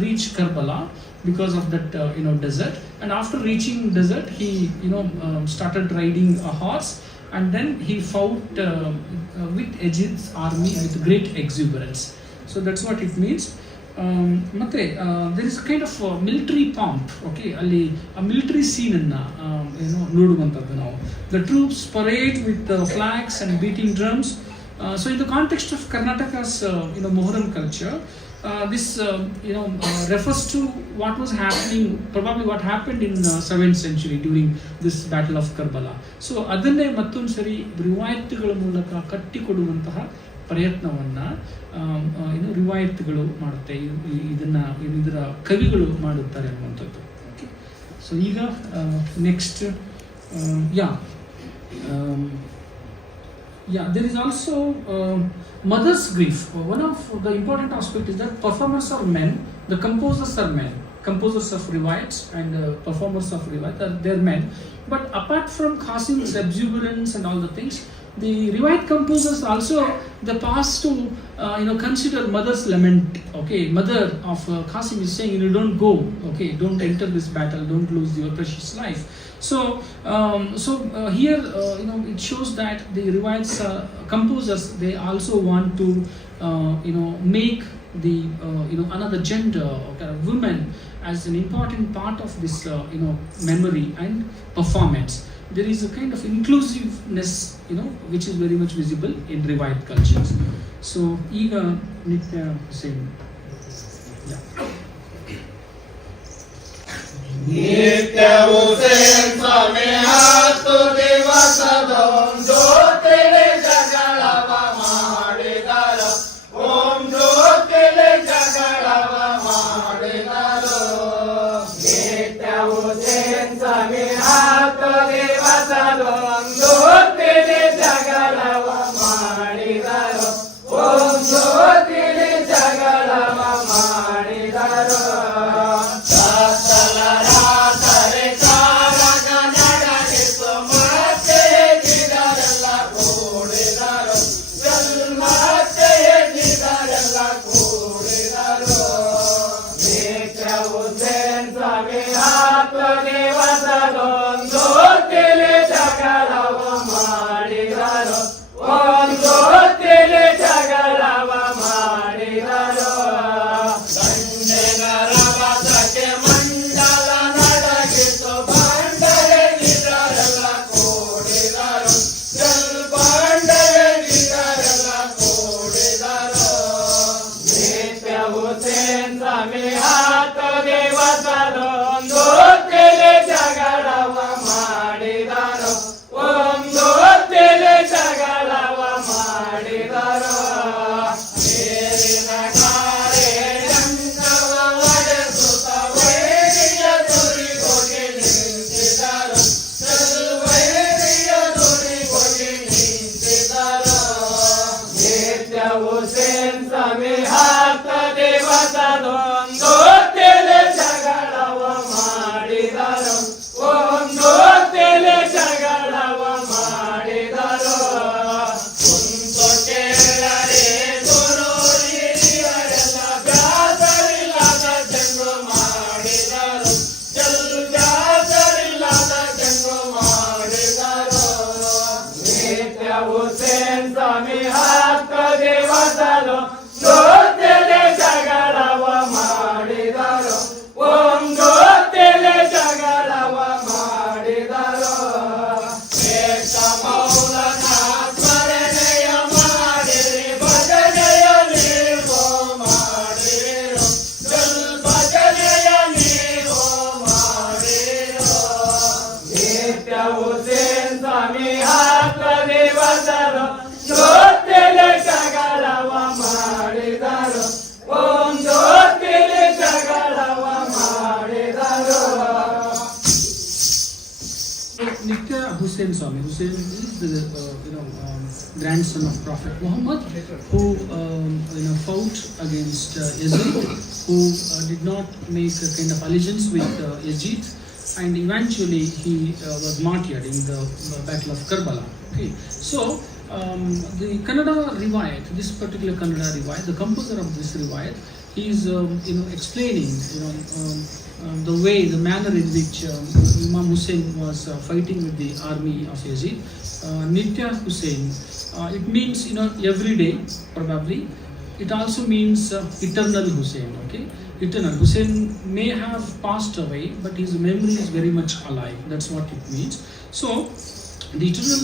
reach Karbala because of that desert, and after reaching desert he started riding a horse, and then he fought with Yazid's army with great exuberance. So that's what it means. ಮತ್ತೆ there is a kind of military pomp. Okay, ಅಲ್ಲಿ ಆ ಮಿಲಿಟರಿ ಸೀನ್ ಅನ್ನ ನೋಡುವಂಥದ್ದು ನಾವು. The troops parade with flags and beating drums. So in the context of Karnataka's Muharram culture, this refers to what was happening, probably what happened in 7th century during this battle of Karbala. So ಅದನ್ನೇ ಮತ್ತೊಂದು ಸರಿ ರಿವಾಯತ್ಗಳ ಮೂಲಕ ಕಟ್ಟಿಕೊಡುವಂತಹ ಪ್ರಯತ್ನವನ್ನ ರಿವಾಯತ್ಗಳು ಮಾಡುತ್ತೆ, ಇದರ ಕವಿಗಳು ಮಾಡುತ್ತಾರೆ ಅನ್ನುವಂಥದ್ದು. ಓಕೆ, ಸೊ ಈಗ next there is also mother's grief. One of the important aspect is that performers are men, the composers are men. Composers of riwayats and performers of riwayat they're men. But apart from Qasim's exuberance and all the things, the riwayat composers also they pass to consider mother's lament. Okay, mother of Qasim is saying, don't go. Okay, don't enter this battle. Don't lose your precious life. So here it shows that the riwayats composers they also want to make the another gender or kind of women as an important part of this memory and performance. There is a kind of inclusiveness which is very much visible in riwayat cultures. So Ega Nitya Hussain. ನಿತ್ಯ ಹುಸೇನ್ ಸ್ವಾಮಿ ಹತ್ತು ದಿವಸದೊಂದು ತಿಳಿ ಜಗಳವ ಮಾಡಿದರು. ಓಂ ಜ್ಯೋತಿಲಿ ಜಗಳವ ಮಾಡಿದರು. ನಿತ್ಯ ಹುಸೇನ್ ಸ್ವಾಮಿ ಹತ್ತು ದಿವಸದೊಂದು ತಿಳಿ ಜಗಳವ ಮಾಡಿದರು. ಓಂ ಜ್ಯೋತಿಲಿ ಜಗಳವ ಮಾಡಿದರು. ಹುಸೇನ್ ಸ್ವಾಮಿ ಹತ್ತು ದಿವಸಲು ಜೊತೆಲೆ ಜಗಳವ ಮಾಡಿದರು. ಓಂ ಜೊತೆಲೆ ಜಗಳವ ಮಾಡಿದರು. ಏಕ ಮೌಲನ ಸ್ಮರಣೆಯ ಮಾಡಿರಿ, ಭಜನೆಯ ನೀವು ಮಾಡಿರು. ಭಜನೆಯ ನೀವು ಮಾಡಿರು. ನಿತ್ಯ ಹುಸೇನ್ ಸ್ವಾಮಿ ಹತ್ತು ದಿವಸಲು ಜೊತೆಲೆ ಜಗಳವ ಮಾಡಿದರು. ಓಂ ಜೊತೆಲೆ ಜಗಳವ ಮಾಡಿದರು. Nitya Hussain Swami. Hussain is the grandson of Prophet Muhammad, who fought against Yazid, who did not make a kind of allegiance with Yazid, and eventually he was martyred in the Battle of Karbala. Okay, so the Kannada riwayat, this particular Kannada riwayat, the composer of this riwayat, he is explaining the way, the manner in which Imam Hussain was fighting with the army of Yazid. Nitya Hussain, it means every day probably. It also means eternal Hussain. Okay, eternal Hussain may have passed away, but his memory is very much alive. That's what it means. So the eternal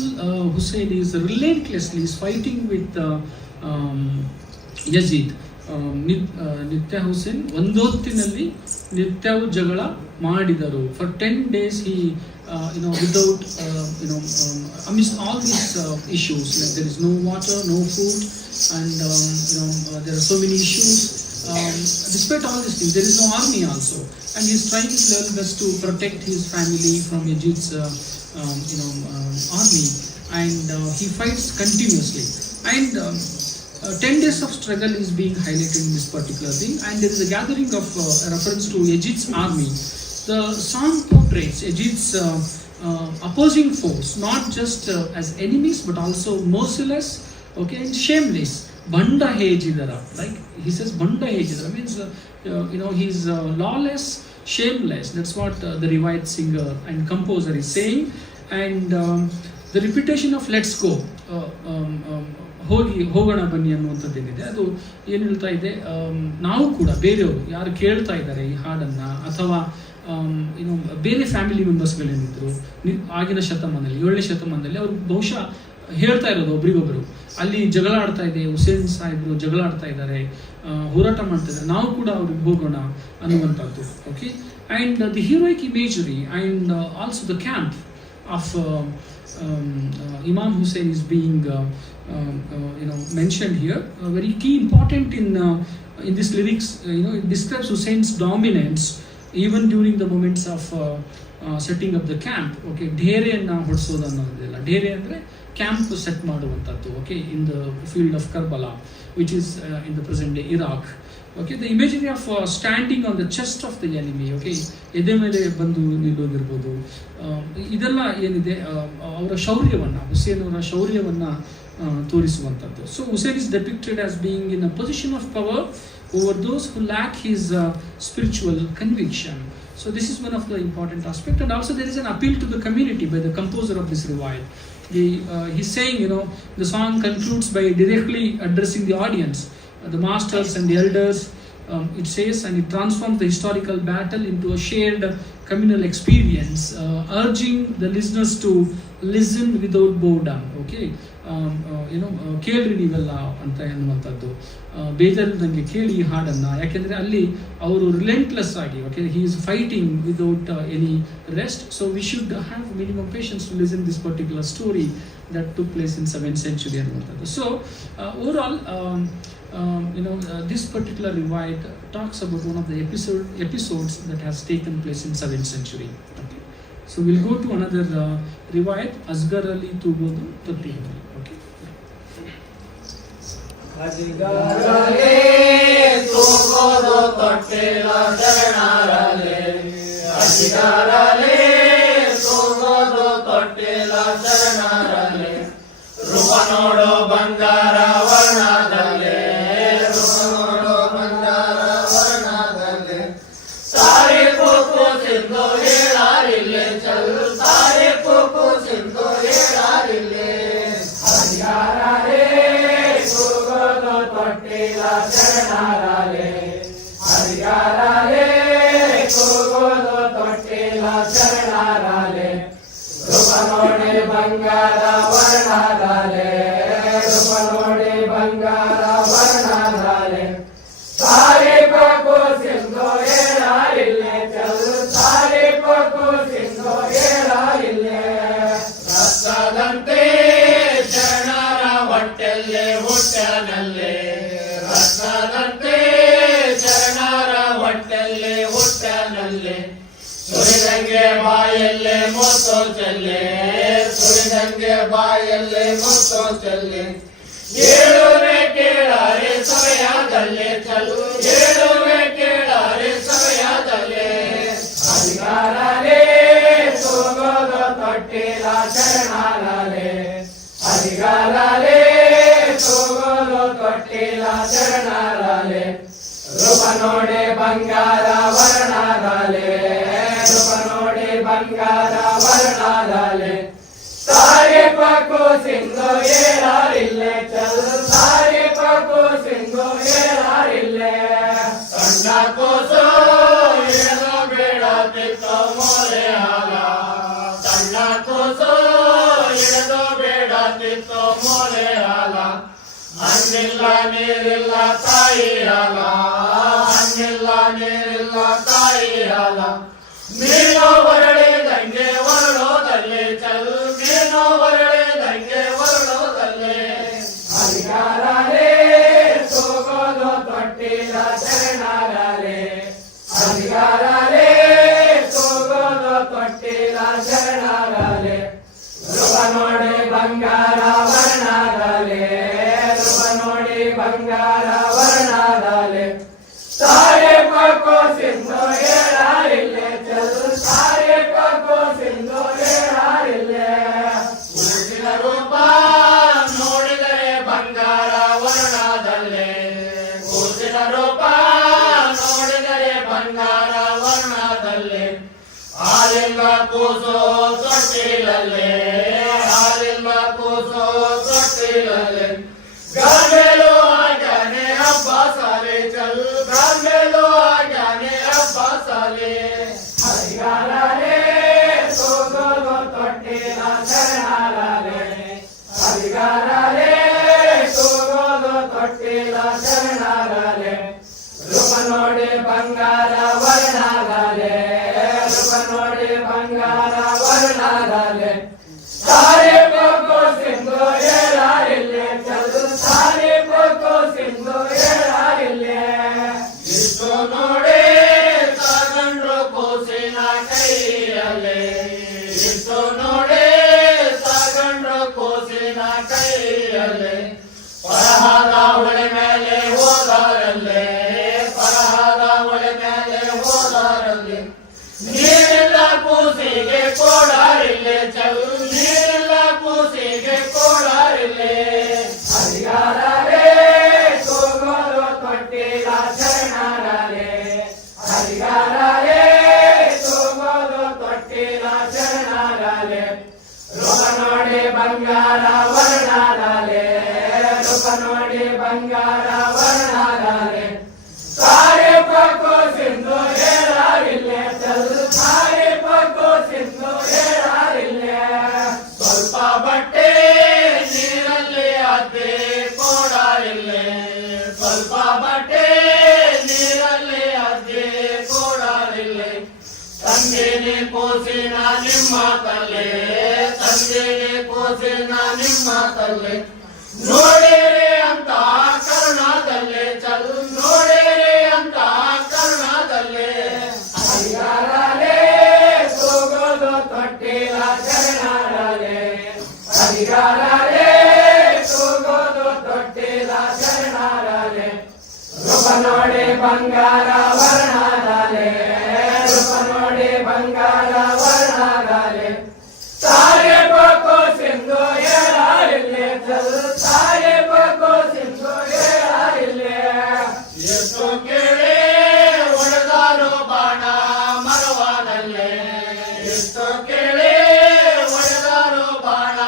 Hussain is relentlessly fighting with Yazid. ನಿತ್ಯ ಹುಸೇನ್ ಒಂದು ಹೊತ್ತಿನಲ್ಲಿ ನಿತ್ಯವೂ ಜಗಳ ಮಾಡಿದರು. For 10 days he without amidst all these issues, like there is no water, no food, and there are so many issues. Despite all these things, there is no army also, and he is trying his level best to protect his family from Yazid's army, and he fights continuously. And 10 days of struggle is being highlighted in this particular thing, and there is a gathering of reference to Yazid's army. The song portrays Yazid's opposing force not just as enemies but also merciless, okay, and shameless. Banda hejidara, like he says, Banda hejidara means he's lawless, shameless. That's what the Rivayat singer and composer is saying. And the repetition of let's go, ಹೋಗೋಣ ಬನ್ನಿ ಅನ್ನುವಂಥದ್ದೇನಿದೆ, ಅದು ಏನು ಹೇಳ್ತಾ ಇದೆ, ನಾವು ಕೂಡ ಬೇರೆಯವರು ಯಾರು ಕೇಳ್ತಾ ಇದ್ದಾರೆ ಈ ಹಾಡನ್ನು, ಅಥವಾ ಬೇರೆ ಫ್ಯಾಮಿಲಿ ಮೆಂಬರ್ಸ್ಗಳೇನಿದ್ರು ಆಗಿನ ಶತಮಾನದಲ್ಲಿ, 7ನೇ ಶತಮಾನದಲ್ಲಿ, ಅವರು ಬಹುಶಃ ಹೇಳ್ತಾ ಇರೋದು ಒಬ್ರಿಗೊಬ್ರು, ಅಲ್ಲಿ ಜಗಳ ಆಡ್ತಾ ಇದೆ, ಹುಸೇನ್ ಸಾಹೇಬ್ರು ಜಗಳ ಆಡ್ತಾ ಇದ್ದಾರೆ, ಹೋರಾಟ ಮಾಡ್ತಾ ಇದ್ದಾರೆ, ನಾವು ಕೂಡ ಅವ್ರಿಗೆ ಹೋಗೋಣ ಅನ್ನುವಂಥದ್ದು. Okay, and the heroic imagery and also the camp of Imam Hussain is being mentioned here. Very key important in this lyrics. It describes Hussein's dominance even during the moments of setting up the camp. Okay, ಢೇರೆಯನ್ನು ಹೊಡಿಸೋದು ಅನ್ನೋದಿಲ್ಲ. ಢೇರೆ ಅಂದರೆ ಕ್ಯಾಂಪ್ ಸೆಟ್ ಮಾಡುವಂಥದ್ದು. Okay, in the field of Karbala, which is in the present day Iraq. Okay, the imagery of standing on the chest of the enemy. Okay, ಎದೆ ಮೇಲೆ ಬಂದು ನಿಲ್ಲೋದಿರ್ಬೋದು, ಇದೆಲ್ಲ ಏನಿದೆ ಅವರ ಶೌರ್ಯವನ್ನು, ಹುಸೇನ್ ಅವರ ಶೌರ್ಯವನ್ನು ತೋರಿಸುವಂಥದ್ದು. So Hussain is depicted as being in a position of power over those who lack his spiritual conviction. So this is one of the important aspects, and also there is an appeal to the community by the composer of this riwayat. He's saying, the song concludes by directly addressing the audience, the masters and the elders. It says, and it transforms the historical battle into a shared communal experience, urging the listeners to listen without boredom. Okay, ಕೇಳ್ರಿ ನೀವೆಲ್ಲ ಅಂತ ಎನ್ನುವಂಥದ್ದು, ಬೇಜಾರಿಲ್ದಂಗೆ ಕೇಳಿ ಈ ಹಾಡನ್ನು, ಯಾಕೆಂದರೆ ಅಲ್ಲಿ ಅವರು ರಿಲೆಂಟ್ಲೆಸ್ ಆಗಿ, okay, he is fighting without any rest. So we should have minimum patience to listen this particular story that took place in 7th century ಅನ್ನುವಂಥದ್ದು. So overall, this particular riwayat talks about one of the episodes that has taken place in 7th century. Okay, so we'll go to another riwayat, Asghar Ali Tugodu Tottihalli. Okay, ಅಜಿಗರಲೆ ತೂಗೋದು ತೊಟ್ಟಿಲ ಶರಣರಲೆ, ಅಜಿಗರಲೆ ತೂಗೋದು ತೊಟ್ಟಿಲ ಶರಣರಲೆ, ರೂಪ ನೋಡು ಬಂಗಾರ ವರ್ಣದಲ್ಲೇ, ರೂಪ ನೋಡು ಬಂಗಾರ ವರ್ಣದಲ್ಲೇ, ಸಾರಿ ಪೂಕು ಸಿಂಧು ಹೇಳಾರಿಲ್ಲೆ ಚಲ್, ಸಾರಿ ಪೂಕು ಸಿಂಧು ಹೇಳಾರಿಲ್ಲೆ, ಬಂಗಾರ ವರ್ಣದಾಲೆ ರೂಪ ನೋಡಿ ಬಂಗಾರ ವರ್ಣದಾಲೆ ಸಾರಿ ಪಕು ಸಿಂಧು ಏಳಾರಿಲ್ಲೆ ಚಲು ಸಾರಿ ಪಕು ಸಿಂಧು ಏಳಾರಿಲ್ಲೆ ರಸದಂತೆ ಶರಣರ ಹೊಟ್ಟೆಲ್ಲೆ ಹುಟ್ಟನಲ್ಲೇ ರಸದಂತೆ ಶರಣರ ಹೊಟ್ಟೆಲ್ಲೆ ಹುಟ್ಟನಲ್ಲೇ ಸುರಿದಂಗೆ ಬಾಯಲ್ಲೇ ಮುತ್ತು ಚೆಲ್ಲೆ ಸುರಿದಂಗೆ ಬಾಯಲ್ಲೇ ಮುತ್ತು ಚೆಲ್ಲೆ ಹೇಳುವೆ ಕೇಳಾರೆ ಸಮಯದಲ್ಲೇ ಚಲು ಹೇಳುವೆ ಕೇಳಾರೆ ಸಮಯದಲ್ಲೇ ಅಧಿಕಾರಲೇ ತೂಗೋದು ತೊಟ್ಟಿಲ ಶರಣಾಲೇ ಅಧಿಕಾರಲೇ ತೂಗೋದು ತೊಟ್ಟಿಲ ಶರಣಾಲೇ ರೂಪ ನೋಡಿ ಬಂಗಾರ ವರ್ಣದಾಲೆ ರೂಪ ನೋಡಿ ಬಂಗಾರ ವರ್ಣದಾಲೆ ಸಾರಿ ಪಕು ಸಿಂಧು ಏಳಾರಿಲ್ಲೆ ಚಲ್ ಸಾರಿ ಪಕು ಸಿಂಧು ಏಳಾರಿಲ್ಲೆ ಸಣ್ಣ ಕೋಸು ಇಳಿದು ಬೇಡತಿತ್ತು ಮೋರೆ ಹಾಲ ಸಣ್ಣ ಕೋಸು ಇಳಿದು ಬೇಡತಿತ್ತು ಮೋರೆ ಹಾಲ ಹಣ್ಣಿಲ್ಲ ನೀರಿಲ್ಲ ತಾಯಿ ಹಾಲ ಹಣ್ಣಿಲ್ಲ ನೀರಿಲ್ಲ ತಾಯಿ ಹಾಲ ಮೀನು ಹೊರಳಿದಂಗೆ ಹೊರಳೋದಲ್ಲೇ ಚಲ್ ಮೀನು ಹೊರಳಿದಂಗೆ ಹೊರಳೋದಲ್ಲೇ ಅಧಿಕಾರಲೇ ತೂಗೋದು ತೊಟ್ಟಿಲ ಶರಣಾಲೇ ಅಧಿಕಾರಲೇ ತೂಗೋದು ತೊಟ್ಟಿಲ ಶರಣಾಲೇ ರೂಪ ನೋಡಿ ಬಂಗಾರ ವರ್ಣದಾಲೆ ರೂಪ ನೋಡಿ ಬಂಗಾರ ವರ್ಣದಾಲೆ ಸಾರೆ ಪಕು ಸಿಂಧು ಏಳಾರಿಲ್ಲೆ ಚಲ್ ಸಾರೆ ಪಕು ಸಿಂಧು ಏಳಾರಿಲ್ಲೆ ಕೂಸಿನ ರೂಪ ನೋಡಿದರೆ ಬಂಗಾರ ವರ್ಣದಲ್ಲೇ ಕೂಸಿನ ರೂಪ ನೋಡಿದರೆ ಬಂಗಾರ ವರ್ಣದಲ್ಲೇ ಹಾಲಿಲ್ಲ ಕೂಸು ತೊಟ್ಟಿಲಲ್ಲೇ ಹಾಲಿಲ್ಲ ಕೂಸು ತೊಟ್ಟಿಲಲ್ಲೇ ಗಾಂಬೇಲು ಆಗ್ಯಾನೆ ಹಬ್ಬ ಸಾಲೆ ಚಲ್ ಗಾಂಬೇಲು ಆಗ್ಯಾನೆ ಹಬ್ಬ ಸಾಲೆ ಅಧಿಕಾರಲೇ ತೂಗೋದು ತೊಟ್ಟಿಲ ಶರಣಾಲೇ ಅಧಿಕಾರಲೇ ತೂಗೋದು ತೊಟ್ಟಿಲ ಶರಣಾಲೇ ರೂಪ ನೋಡಿ ಬಂಗಾರ ವರ್ಣದಾಲೆ ರೂಪ ನೋಡಿ ಬಂಗಾರ ವರ್ಣದಾಲೆ ಸಾರಿ ಪಕು ಸಿಂಧು ಏಳಾರಿಲ್ಲೆ ಚಲ್ ಸಾರಿ ಪಕು ಸಿಂಧು ಏಳಾರಿಲ್ಲೆ ಇಷ್ಟು ನೋಡಿ ತಗೊಂಡ್ರು ಕೂಸಿನ ಕೈಯಲ್ಲೇ ಇಷ್ಟು ನೋಡಿ ತಗೊಂಡ್ರು ಕೂಸಿನ ಕೈಯಲ್ಲೇ ಪರಹಾದ ಹೊಳೆ ಮೇಲೆ ಹೋದಾರಲ್ಲೇ ಪರಹಾದ ಹೊಳೆ ಮೇಲೆ ಹೋದಾರಲ್ಲಿ ನೀರಿಲ್ಲ ಕೂಸಿಗೆ ಕೋಡಾರಿಲ್ಲೆ ಚಲ್ ನೀರಿಲ್ಲ ಕೂಸಿಗೆ ಕೋಡಾರಿಲ್ಲೆ ಅಧಿಕಾರಲೇ ತೂಗೋದು ತೊಟ್ಟಿಲ ಶರಣಾಲೇ ಅಧಿಕಾರಲೇ ತೂಗೋದು ತೊಟ್ಟಿಲ ಶರಣಾಲೇ ರೂಪ ನೋಡಿ ಬಂಗಾರ ವರ್ಣದಾಲೆ ರೂಪ ನೋಡಿ ಬಂಗಾರ ವರ್ಣದಾಲೆ ಸಾರೆ ಪಕು ಸಿಂಧು ಏಳಾರಿಲ್ಲೆ ಚಲ್ ಸಾರೆ ಪಕು ಸಿಂಧು ಏಳಾರಿಲ್ಲೆ ಸ್ವಲ್ಪ ಬಟ್ಟೆ ನೀರಲ್ಲಿ ಅದ್ದೆ ಕೋಡಾರಿಲ್ಲೆ ಸ್ವಲ್ಪ ಬಟ್ಟೆ ನೀರಲ್ಲಿ ಅದ್ದೆ ಕೋಡಾರಿಲ್ಲೆ ತಂದೇನೆ ಕೋಸಿನ ನಿಮ್ಮ ತಲ್ಲೆ ತಂದೇನೆ ಕೋಸಿನ ನಿಮ್ಮ ತಲ್ಲೆ ನೋಡಿರೆ ಅಂತ ಕರುಣಾದಲ್ಲೇ ಚಲ್ ನೋಡಿರೆ ಅಂತ ಕರುಣಾದಲ್ಲೇ ಅಧಿಕಾರಲೇ ತೂಗೋದು ತೊಟ್ಟಿಲ ಶರಣಾಲೇ ಅಧಿಕಾರಲೇ ತೂಗೋದು ತೊಟ್ಟಿಲ ಶರಣಾಲೇ ರೂಪ ನೋಡಿ ಬಂಗಾರ ವರ್ಣದಾಲೆ ರೂಪ ನೋಡಿ ಬಂಗಾರ ವರ್ಣದಾಲೆ ಸಾರೆ ಪಕು ಸಿಂಧು ಏಳಾರಿಲ್ಲೆ ಚಲ್ ಸಾರೆ ಪಕು ಸಿಂಧು ಏಳಾರಿಲ್ಲೆ ಎಷ್ಟು ಕೇಳಿ ಒಡೆದಾರು ಬಾಣ ಮರವಾದಲ್ಲೇ ಎಷ್ಟು ಕೇಳಿ ಒಡೆದಾರು ಬಾಣ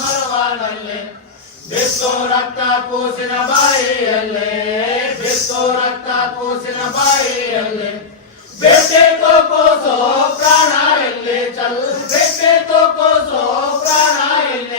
ಮರವಾದಲ್ಲೇ ಬಿತ್ತು ರಕ್ತ ಕೂಸಿನ ಬಾಯಿಯಲ್ಲೇ ಬಿತ್ತು ರಕ್ತ ಕೂಸಿನ ಬಾಯಿಯಲ್ಲೇ बेटे को कोसो प्राणा इल्ले चल बेटे को कोसो प्राणा इल्ले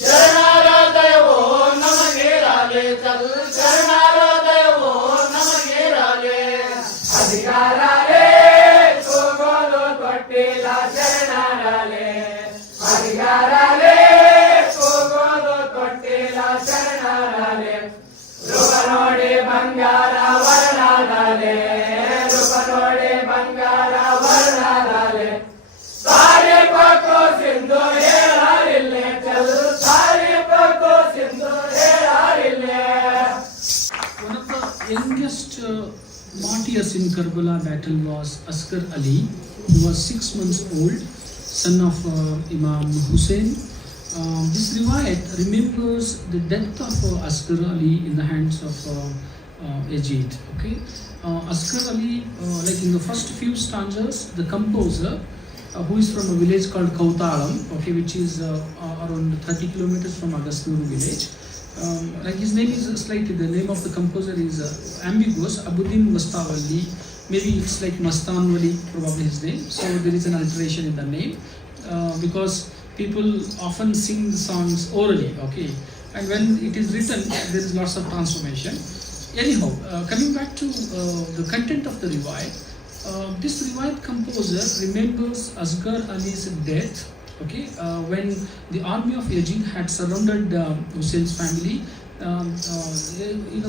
ಶರಣಾಲಯವು ನಮಗಿರಲಿ ಶರಣಾಲಯವು ನಮಗಿರಲಿ ಅಧಿಕಾರಲೇ ಕೂಗೋದು ತೊಟ್ಟಿಲ್ಲ ಶರಣಾಲೇ ಅಧಿಕಾರಲೇ ಕೂಗೋದು ತೊಟ್ಟಿಲ್ಲ ಶರಣಾಲೇ ರೂಪ ನೋಡಿ ಬಂಗಾರ ವರ್ಣಾಲೇ ರೂಪ ನೋಡಿ ಬಂಗಾರ ವರ್ಣಾಲೇ ಸಾರಿ ಪಕ್ಕೋ ಸಿಂಧು ಹೇಳಲಿಲ್ಲೇ ಚಲ್ ಸಾರಿ ಪಕ್ಕೋ Sindhu ಹೇಳಲಿಲ್ಲೇ. One of the youngest martyrs in Karbala battle was Asghar Ali, who was 6 months old, son of Imam Hussein. This riwayat remembers the death of Asghar Ali in the hands of Yazid. Okay, Asghar Ali, like in the first few stanzas, the composer, who is from a village called Kautalam, okay, which is around 30 kilometers from Agastnuru village. Like his name is slightly, the name of the composer is ambiguous, Abuddin Mustavalli, maybe it's like Mastanwali, probably his name, so there is an alteration in the name, because people often sing the songs orally, okay, and when it is written, there is lots of transformation. Anyhow, coming back to the content of the riwayat, this riwayat composer remembers Asghar Ali's death, okay, when the army of Yazid had surrounded Hussein's family.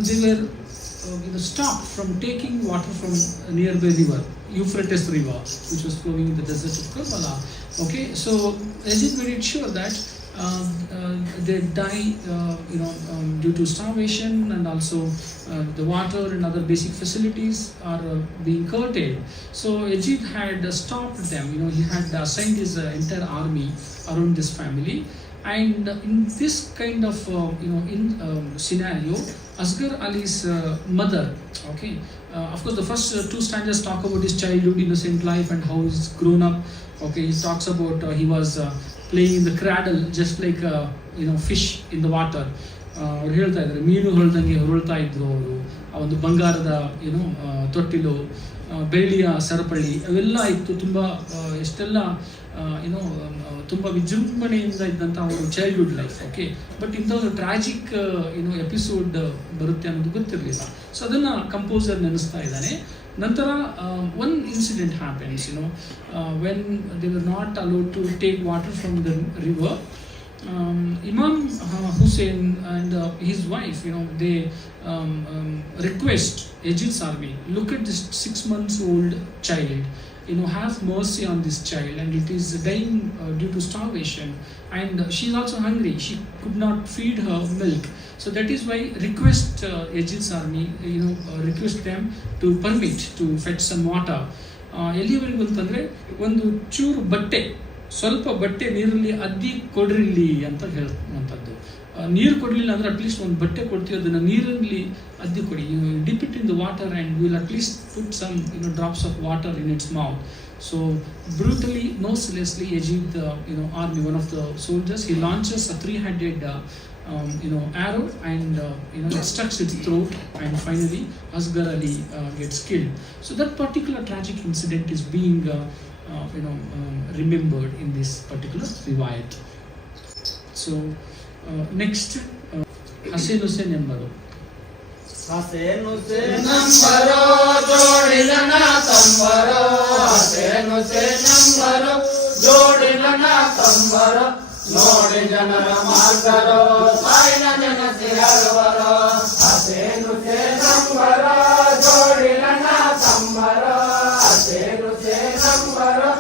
They were stopped from taking water from a nearby river, Euphrates river, which was flowing in the desert of Karbala. Okay, so Yazid made it sure that they die, due to starvation, and also the water and other basic facilities are being curtailed. So Yazid had stopped them. He had assigned his entire army around this family, and in this kind of scenario, Asghar Ali's mother, okay, of course the first two stanzas talk about his childhood, innocent life, and how he's grown up. Okay, he talks about he was playing in the cradle just like fish in the water. ಅವ್ರು ಹೇಳ್ತಾ ಇದ್ದಾರೆ, ಮೀನು ಹೊರದಂಗೆ ಹೊರಳ್ತಾ ಇದ್ರು ಅವರು. ಆ ಒಂದು ಬಂಗಾರದ ತೊಟ್ಟಿಲು, ಬೆಳ್ಳಿಯ ಸರಪಳಿ ಅವೆಲ್ಲ ಇತ್ತು. ತುಂಬ ಎಷ್ಟೆಲ್ಲ ತುಂಬ ವಿಜೃಂಭಣೆಯಿಂದ ಇದ್ದಂಥ ಅವರು ಚೈಲ್ಡ್ಹುಡ್ ಲೈಫ್. ಓಕೆ, ಬಟ್ ಇಂಥ ಒಂದು ಟ್ರಾಜಿಕ್ ಎಪಿಸೋಡ್ ಬರುತ್ತೆ ಅನ್ನೋದು ಗೊತ್ತಿರಲಿಲ್ಲ. ಸೊ ಅದನ್ನು ಕಂಪೋಸರ್ ನೆನೆಸ್ತಾ ಇದ್ದಾನೆ. ನಂತರ one incident happens, when they were not allowed to take water from the river. Imam Hussein and his wife, they request Yazid's army, look at this 6 months old child, have mercy on this child, and it is dying due to starvation, and she is also hungry, she could not feed her milk. So that is why request Yazid's army, request them to permit to fetch some water. ಎಲ್ಲಿವರೆಗೂ ಅಂತಂದರೆ, ಒಂದು ಚೂರು ಬಟ್ಟೆ, ಸ್ವಲ್ಪ ಬಟ್ಟೆ ನೀರಲ್ಲಿ ಅದ್ದಿ ಕೊಡ್ರಿಲ್ಲಿ ಅಂತ ಹೇಳುವಂಥದ್ದು. ನೀರು ಕೊಡಲಿಲ್ಲ ಅಂದರೆ ಅಟ್ಲೀಸ್ಟ್ ಒಂದು ಬಟ್ಟೆ ಕೊಡ್ತೀವಿ, ಅದನ್ನು ನೀರಲ್ಲಿ ಅದ್ದಿ ಕೊಡಿ. Dip it in the water and will at least put some drops of water in its mouth. So brutally, mercilessly, Yazid, army, one of the soldiers, he launches a 3-headed arrow, and it struck its throat, and finally Asghar Ali gets killed. So that particular tragic incident is being remembered in this particular riwayat. So next, Hussein Hussein Embaro. Hussein Hussein Embaro jodilana tambaro, Hussein Hussein Embaro jodilana tambaro, ನೋಡಿ ಜನರ ಮಾರ್ಗರೋ ಸಾಯಿನ ನೆನಸಿ ಹಲವರೋ. Hussein Hussein Embaro jodilana tambaro, Hussein Hussein Embaro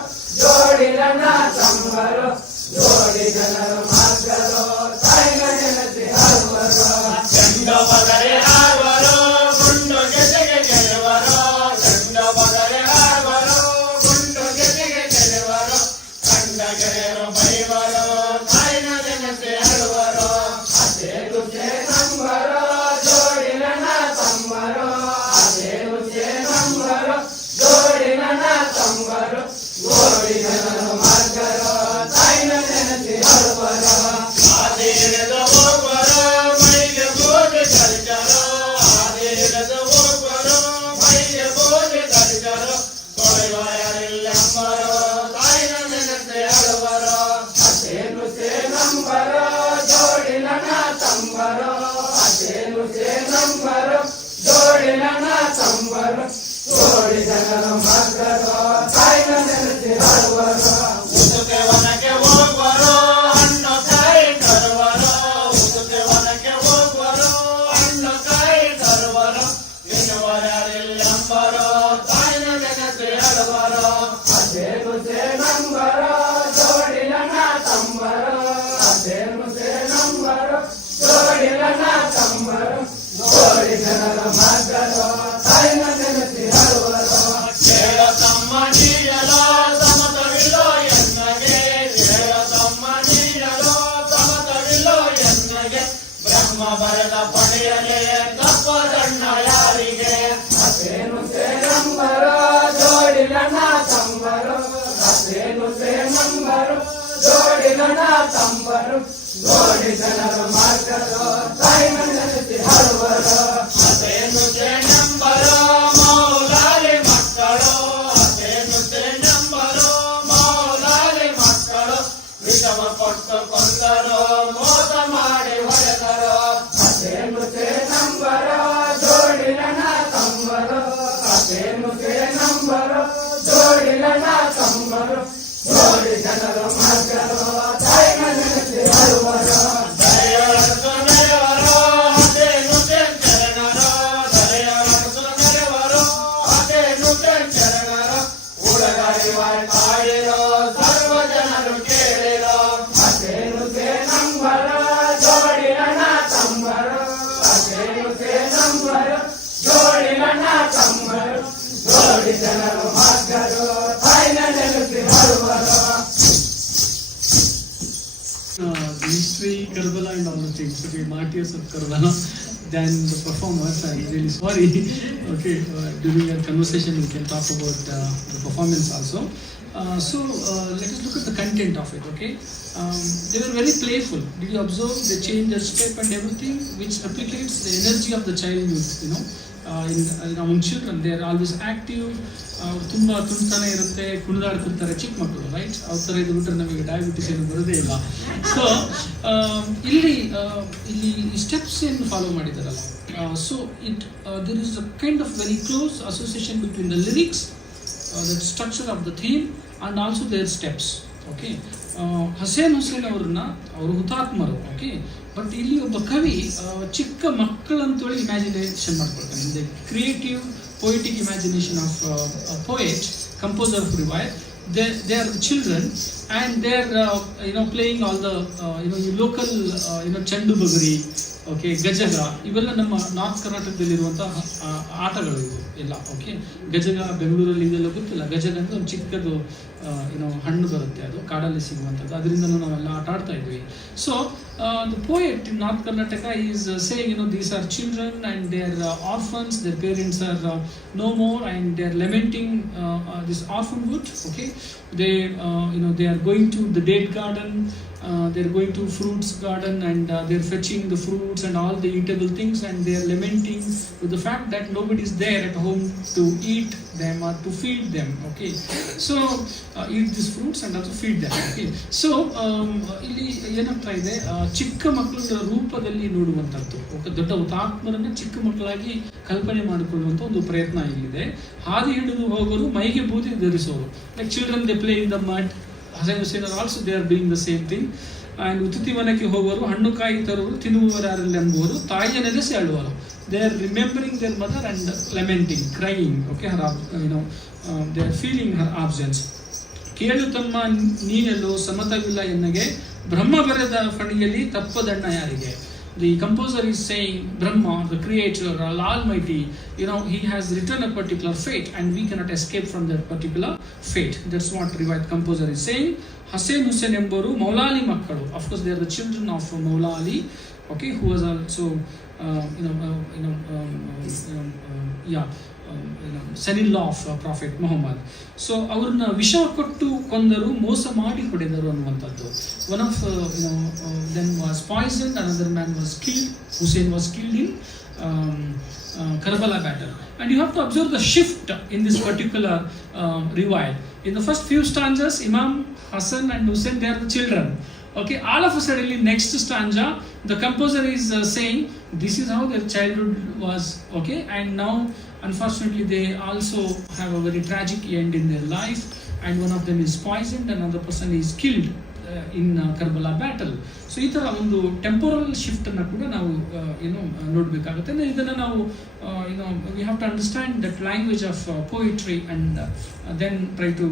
jodilana tambaro, ನೋಡಿ ಜನರ ಮಾರ್ಗರೋ ಸಾಯಿನ ನೆನಸಿ ಹಲವರೋ. ಚಂಡ ಬದರೆ ಹಾರುವರೋ, ಗುಂಡು ಜೊತೆಗೆ ಗೆಲ್ಲುವರೋ, ಚಂಡ ಬದರೆ ಹಾರುವರೋ, ಗುಂಡು ಜೊತೆಗೆ ಗೆಲ್ಲುವರೋ, ಕಂಡ ಗೆಳೆಯರು ಬೈವರೋ, ತಾಯಿನ ನೆನಸಿ ಹಲವರೋ. Hussein Hussein Embaro ಜೋಡಿಲನ ತಮ್ಮರೋ, Hussein Hussein Embaro ಜೋಡಿಲನ ತಮ್ಮರೋ, ಗೋಡಿ ಜನರ ಮಾರ್ಗರೋ ತಾಯಿನ ನೆನಸಿ ಹಲವರೋ. ಜೋಡಿ ಜನರು ಮಕ್ಕಳು ತಾಯಿನ ನೆನೆಸಿ ಅಳುವರು. ಉಸುಕೆ ವನಕ್ಕೆ ಹೋಗುವರು ಹಣ್ಣು ಕಾಯಿ ತರುವರು. ಉಸುಕೆ ವನಕ್ಕೆ ಹೋಗುವರು ಹಣ್ಣು ಕಾಯಿ ತರುವರು. ಇನ್ನುವರೆಲ್ಲಂಬರು ತಾಯಿನ ನೆನೆಸಿ ಅಳುವರು. ಅದೇನು ಸೇನಂಬರು ಜೋಡಿಲನ ತಂಬರು. ಅದೇನು ಸೇನಂಬರು ಜೋಡಿಲನ ತಂಬರು. ಜೋಡಿ ಜನರ ಮಕ್ಕಳು ತಾಯಿನ ನೆನೆಸಿ ಅಳುವರು. ಕೇಳ ತಮ್ಮ ನೀಯಲೋ ಸಮತವಿಲ್ಲೋ ಎನ್ನಗೆ. ಕೇಳ ತಮ್ಮ ನೀಯಲೋ ಸಮತವಿಲ್ಲೋ ಎನ್ನಗೆ. ಬ್ರಹ್ಮ ಬರೆದ ಪಡೆಯಲೇ ತಪ್ಪದಣ್ಣ ಯಾರಿಗೆ. ಅದೇನು ಸೇನಂಬರು ಜೋಡಿಲನ ತಂಬರು. ಅದೇನು ಸೇನಂಬರು ಜೋಡಿಲನ ತಂಬರು. ಜೋಡಿ ಜನರ ಮಕ್ಕಳು ತಾಯಿನ ನೆನೆಸಿ ಅಳುವರು. ಅದೇನು ಸೇನಂಬರು ಮೌಲಾಲಿ ಮಕ್ಕಳು. ಅದೇನು ಸೇನಂಬರು ಮೌಲಾಲಿ ಮಕ್ಕಳು. ವಿಷಮ ಕೊಟ್ಟು ಕೊಂದರು ಮೋಸ ಮಾಡಿ ಹೊಡೆದರು. ಅದೇನು ಸೇನಂಬರು ಜೋಡಿಲನ ತಂಬರು. ಅದೇನು ಸೇನಂಬರು ಜೋಡಿಲನ ತಂಬರು. ಜೋಡಿ ಜನರ ಮಕ್ಕಳು ತಾಯಿನ ನೆನೆಸಿ ಅಳುವರು. ದರೆಯೊಳಸು ನೆರೆವರು ಅದೇನು ಶರಣರು. ದರೆಯೊಳಸು ನೆರೆವರು ಅದೇನು ಶರಣರು. ಉಳಗರಿವಾಯ್ ತಾಯಿರೋ ಸರ್ವ ಜನರು ಕೇಳಿರೋ. ಅದೇನು ಸೇನಂಬರು ಜೋಡಿಲನ ತಂಬರು. ಅದೇನು ಸೇನಂಬರು ಜೋಡಿಲನ ತಂಬರು. ಜೋಡಿ ಜನರು ಮಕ್ಕಳು ತಾಯಿನ ನೆನೆಸಿ ಅಳುವರು. The history, Karbala and all the things, okay, martyrs of Karbala, than the performers. I'm really sorry. Okay, during your conversation we can talk about the performance also. Let us look at the content of it, okay. They were very playful. Did you observe they change their step and everything, which replicates the energy of the childhood, you know. Among children, they are always active. ತುಂಬ ತುಂಟಾನೆ ಇರುತ್ತೆ, ಕುಣಿದಾಡ್ತಿರ್ತಾರೆ ಚಿಕ್ಕ ಮಕ್ಕಳು, ರೈಟ್. ಅವ್ರ ಥರ ಇದು ಬಿಟ್ಟರೆ ನಮಗೆ ಡಯಾಬಿಟಿಸ್ ಏನು ಬರೋದೇ ಇಲ್ಲ. ಸೊ ಇಲ್ಲಿ ಈ ಸ್ಟೆಪ್ಸ್ ಏನು ಫಾಲೋ ಮಾಡಿದಾರಲ್ಲ, so there is a kind of very close association between the lyrics, the structure of the theme, and also their steps, okay. Hasan Hussain ಅವರು ಹುತಾತ್ಮರು, ಓಕೆ. ಬಟ್ ಇಲ್ಲಿ ಒಬ್ಬ ಕವಿ ಚಿಕ್ಕ ಮಕ್ಕಳಂತೇಳಿ ಇಮ್ಯಾಜಿನೇಷನ್ ಮಾಡ್ಕೊಳ್ತಾನೆ. The creative poetic imagination of a poet, composer of Riwayat. They are the children, and they are playing all the local Chandu Bagari, okay, ಗಜಗ, ಇವೆಲ್ಲ ನಮ್ಮ ನಾರ್ತ್ ಕರ್ನಾಟಕದಲ್ಲಿರುವಂತಹ ಆಟಗಳು ಇವು ಎಲ್ಲ, ಓಕೆ. ಗಜಗ ಬೆಂಗಳೂರಲ್ಲಿ ಇದೆಲ್ಲ ಗೊತ್ತಿಲ್ಲ. ಗಜಗ ಅಂದ್ರೆ ಒಂದು ಚಿಕ್ಕದು ಹಣ್ಣು ಬರುತ್ತೆ, ಅದು ಕಾಡಲ್ಲಿ ಸಿಗುವಂಥದ್ದು. ಅದರಿಂದನೂ ನಾವೆಲ್ಲ ಆಟ ಆಡ್ತಾ ಇದ್ವಿ. So the poet in North Karnataka is saying, these are children and they are orphans, their parents are no more, and they are lamenting this orphanhood, okay. They are going to the date garden, they are going to fruits garden, and they are fetching the fruits and all the eatable things, and they are lamenting with the fact that nobody is there at home to eat them or to feed them, okay. So eat these fruits and also feed them, okay. So ಇಲ್ಲಿ ಏನಂತ ಇದೆ, ಚಿಕ್ಕ ಮಕ್ಕಳ ರೂಪದಲ್ಲಿ ನೋಡುವಂಥದ್ದು, ದೊಡ್ಡ ಹುತಾತ್ಮರನ್ನ ಚಿಕ್ಕ ಮಕ್ಕಳಾಗಿ ಕಲ್ಪನೆ ಮಾಡಿಕೊಳ್ಳುವಂಥ ಒಂದು ಪ್ರಯತ್ನ ಇಲ್ಲಿದೆ. ಹಾದಿ ಹಿಡಿದು ಹೋಗೋರು ಮೈಗೆ ಬೂದಿ ಧರಿಸೋರು, like children they play in the mud. Hasan Hussain also they are doing the same thing. And ಉತ್ತುತಿವನಕ್ಕೆ ಹೋಗುವರು, ಹಣ್ಣು ಕಾಯಿ ತರುವರು, ತಿನ್ನುವವರಾರಲ್ಲಿ ಎಂಬುವರು, ತಾಯಿಯ ನೆನೆಸಿ ಅಳುವರು. They are remembering their mother and lamenting, crying, okay, her they are feeling her absence. ಕೇಳು ತಮ್ಮ ನೀನೆಲ್ಲೋ ಸಮತವಿಲ್ಲ ಎನ್ನಗೆ, ಬ್ರಹ್ಮ ಬರೆದ ಫಣಿಯಲ್ಲಿ ತಪ್ಪದಣ್ಣ ಯಾರಿಗೆ. The composer is saying Brahma, the creator, the Almighty, he has written a particular fate and we cannot escape from that particular fate. That's what Riwayat composer is saying. Hussain Hussain ಎಂಬರು Maulali ಮಕ್ಕಳು. Of course, they are the children of Maula Ali, okay, who was also son-in-law of Prophet Muhammad. So ಅವ್ರನ್ನ ವಿಷ ಕೊಟ್ಟು ಕೊಂದರು, ಮೋಸ ಮಾಡಿ ಹೊಡೆದರು ಅನ್ನುವಂಥದ್ದು. One of them was poisoned, another man was killed. Hussein was killed in Karbala battle. And you have to observe the shift in this particular riwayat. In the first few stanzas, Imam Hassan and Hussein, they are the children. Okay, all of a sudden, next stanza, the composer is saying this is how their childhood was. Okay, and now unfortunately they also have a very tragic end in their life, and one of them is poisoned, another person is killed in Karbala battle. So ಈ ಥರ ಒಂದು ಟೆಂಪೋರಲ್ ಶಿಫ್ಟನ್ನು ಕೂಡ ನಾವು ನೋಡಬೇಕಾಗುತ್ತೆ. ಇದನ್ನು ನಾವು we have to understand that language of poetry and then try to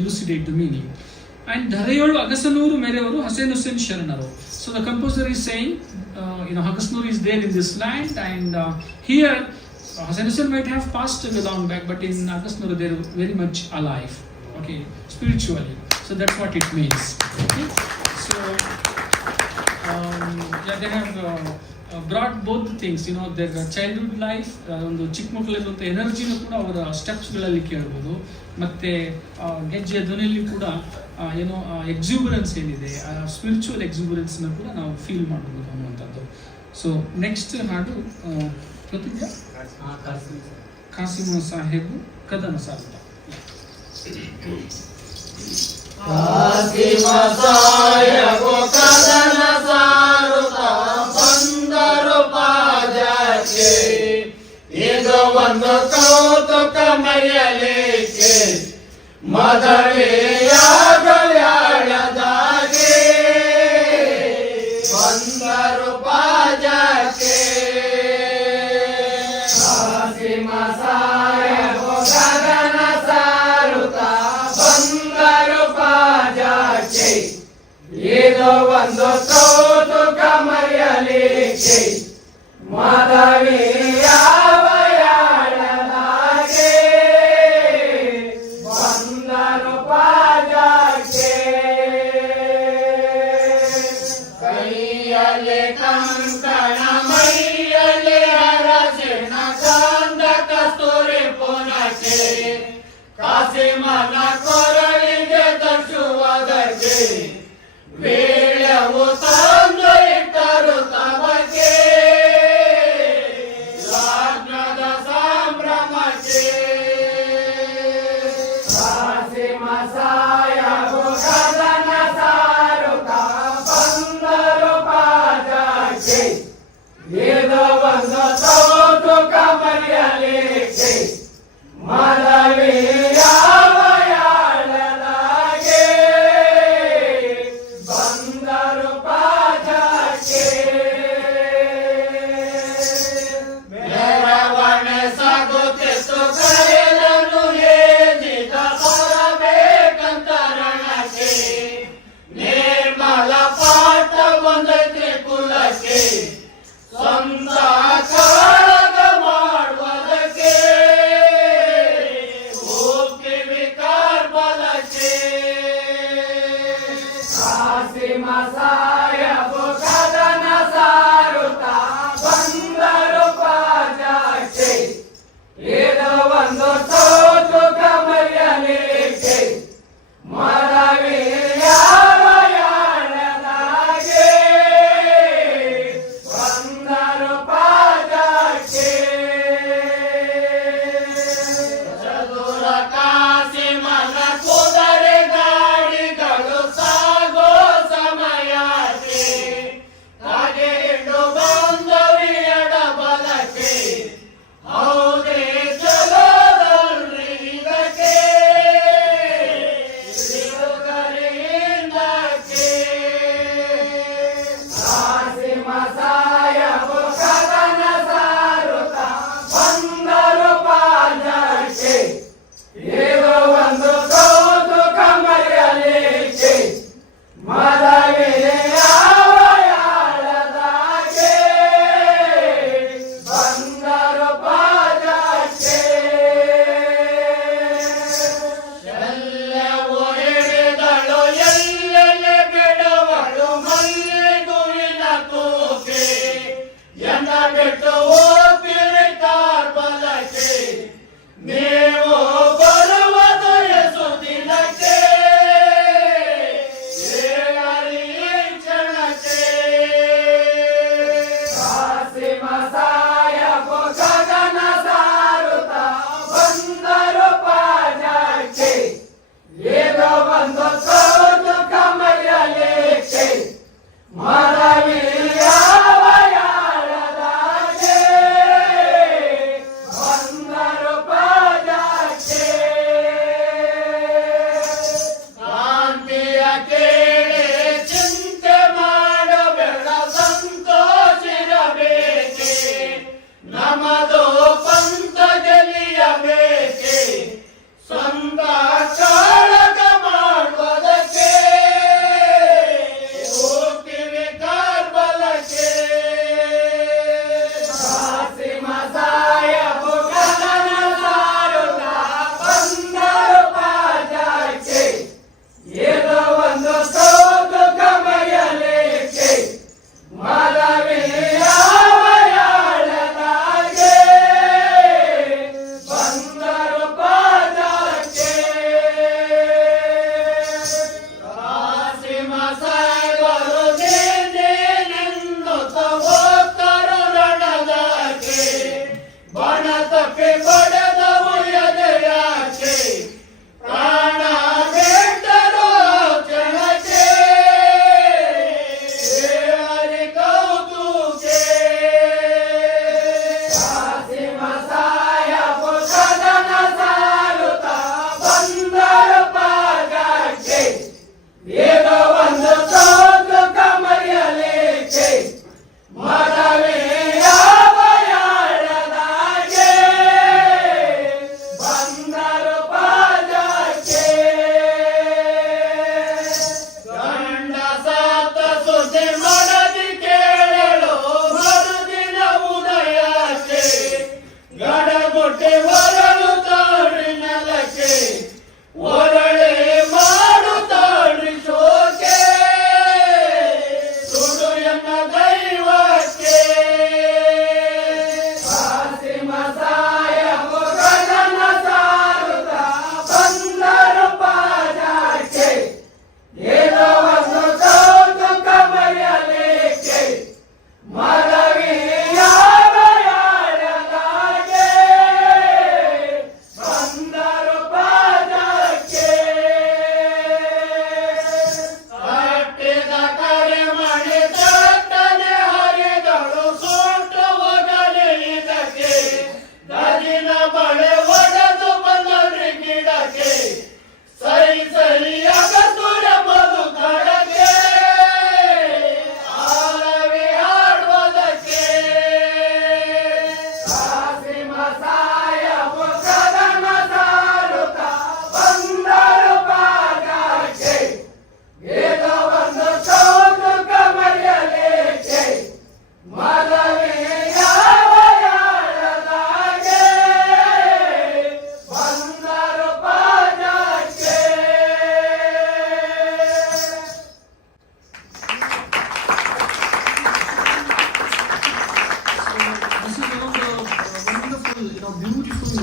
elucidate the meaning. And ಧರೆಯೋಳು ಅಗಸನೂರು ಮೇರೆಯವರು ಹಸೇನ್ ಹುಸೇನ್ ಶರಣರು. So the composer is saying Hagasnur is there in this land, and here Hussain Hussain might have passed away long back, but in Hagasnur they are very much alive, okay, spiritually. So that's what it means. Okay? So they have brought both the things, their childhood life, ಒಂದು ಚಿಕ್ಕ ಮಕ್ಕಳಲ್ಲಿರುವಂಥ ಎನರ್ಜಿನೂ ಕೂಡ ಅವರ ಸ್ಟೆಪ್ಸ್ಗಳಲ್ಲಿ ಕೇಳ್ಬೋದು, ಮತ್ತು ಗೆಜ್ಜೆಯ ಧ್ವನಿಯಲ್ಲಿ ಕೂಡ ಎಕ್ಸಿಬರೆನ್ಸ್ ಏನಿದೆ, ಸ್ಪಿರಿಚುವಲ್ ಎಕ್ಸಿಬರೆನ್ಸ್ನ ಕೂಡ ನಾವು ಫೀಲ್ ಮಾಡ್ಬೋದು ಅನ್ನುವಂಥದ್ದು. ಸೊ ನೆಕ್ಸ್ಟ್ ಹಾಡು ಗೊತ್ತಿದೆಯಾ? ಕಾಸಿಮ ಸಾಹೇಬು ಕದನ ಸಾರುತ್ತ. ಕಾಸಿಮ ಸಾಹೇಬು ಕದನ ಸಾರುತ್ತ ಬಂದರು ಪಾದಕ್ಕೆ, ಇದು ಒಂದು ಕೌತುಕ ಮರೆಯಲಿಕ್ಕೆ ಮದವೆಯಾಗಲಾಡದಾಗೆ ಬಂದರು ಪಾದಕ್ಕೆ. ಕಾಸಿಮ ಸಾಹೇಬು ಕದನ ಸಾರುತ್ತ ಬಂದರು ಪಾದಕ್ಕೆ, ಇದು ಒಂದು ಕೌತುಕ ಮರೆಯಲಿಕ್ಕೆ ಮದವೆಯಾಗಲಾಡದಾಗೆ ಬಂದರು ಪಾದಕ್ಕೆ. ಕೈಯಲ್ಲಿ ಕಂಕಣ ಮೈಯಲ್ಲಿ ಅರಸಿನ ಕಾಂದ ಕಸ್ತೂರಿ ಪುನಕ್ಕೆ, ಕಾಸಿಮನ ಕೊರಳಿಗೆ ತಟ್ಟುವುದಕ್ಕೆ ವೇಳವು ತಂದು ಇಟ್ಟರು ತಮಗೆ ಲಗ್ನದ ಸಂಭ್ರಮಕ್ಕೆ. ಕಾಸಿಮ ಸಾಹೇಬು ಕದನ ಸಾರುತ್ತ ಬಂದರು ಪಾದಕ್ಕೆ, ಇದು ಒಂದು ಕೌತುಕ ಮರೆಯಲಿಕ್ಕೆ ಮದವೆಯಾಗಲಾಡದಾಗೆ ಬಂದರು ಪಾದಕ್ಕೆ. ಮೆರವಣೆ ಸಾಗುತ್ತಿತ್ತು ಕರೆದನು ಏನಿದ ಬರಬೇಕಂತ ರಣಕ್ಕೆ, ನಿರ್ಮಲ ಪಾಠ ಬಂದೈತೆ ಕುಲಕ್ಕೆ ಸ್ವಂತ ಕಾಳಗ ಮಾಡುವುದಕ್ಕೆ ಹೋಗ್ತೀವಿ ಕಾರ್ಬಲಕ್ಕೆ. ಕಾಸಿಮ ಸಾಹೇಬು ಕದನ ಸಾರುತ್ತ ಬಂದರು ಪಾದಕ್ಕೆ, ಇದು ಒಂದು ಕೌತುಕ ಮರೆಯಲಿಕ್ಕೆ ಮದವೆಯಾಗಲಾಡದಾಗೆ ಬಂದರು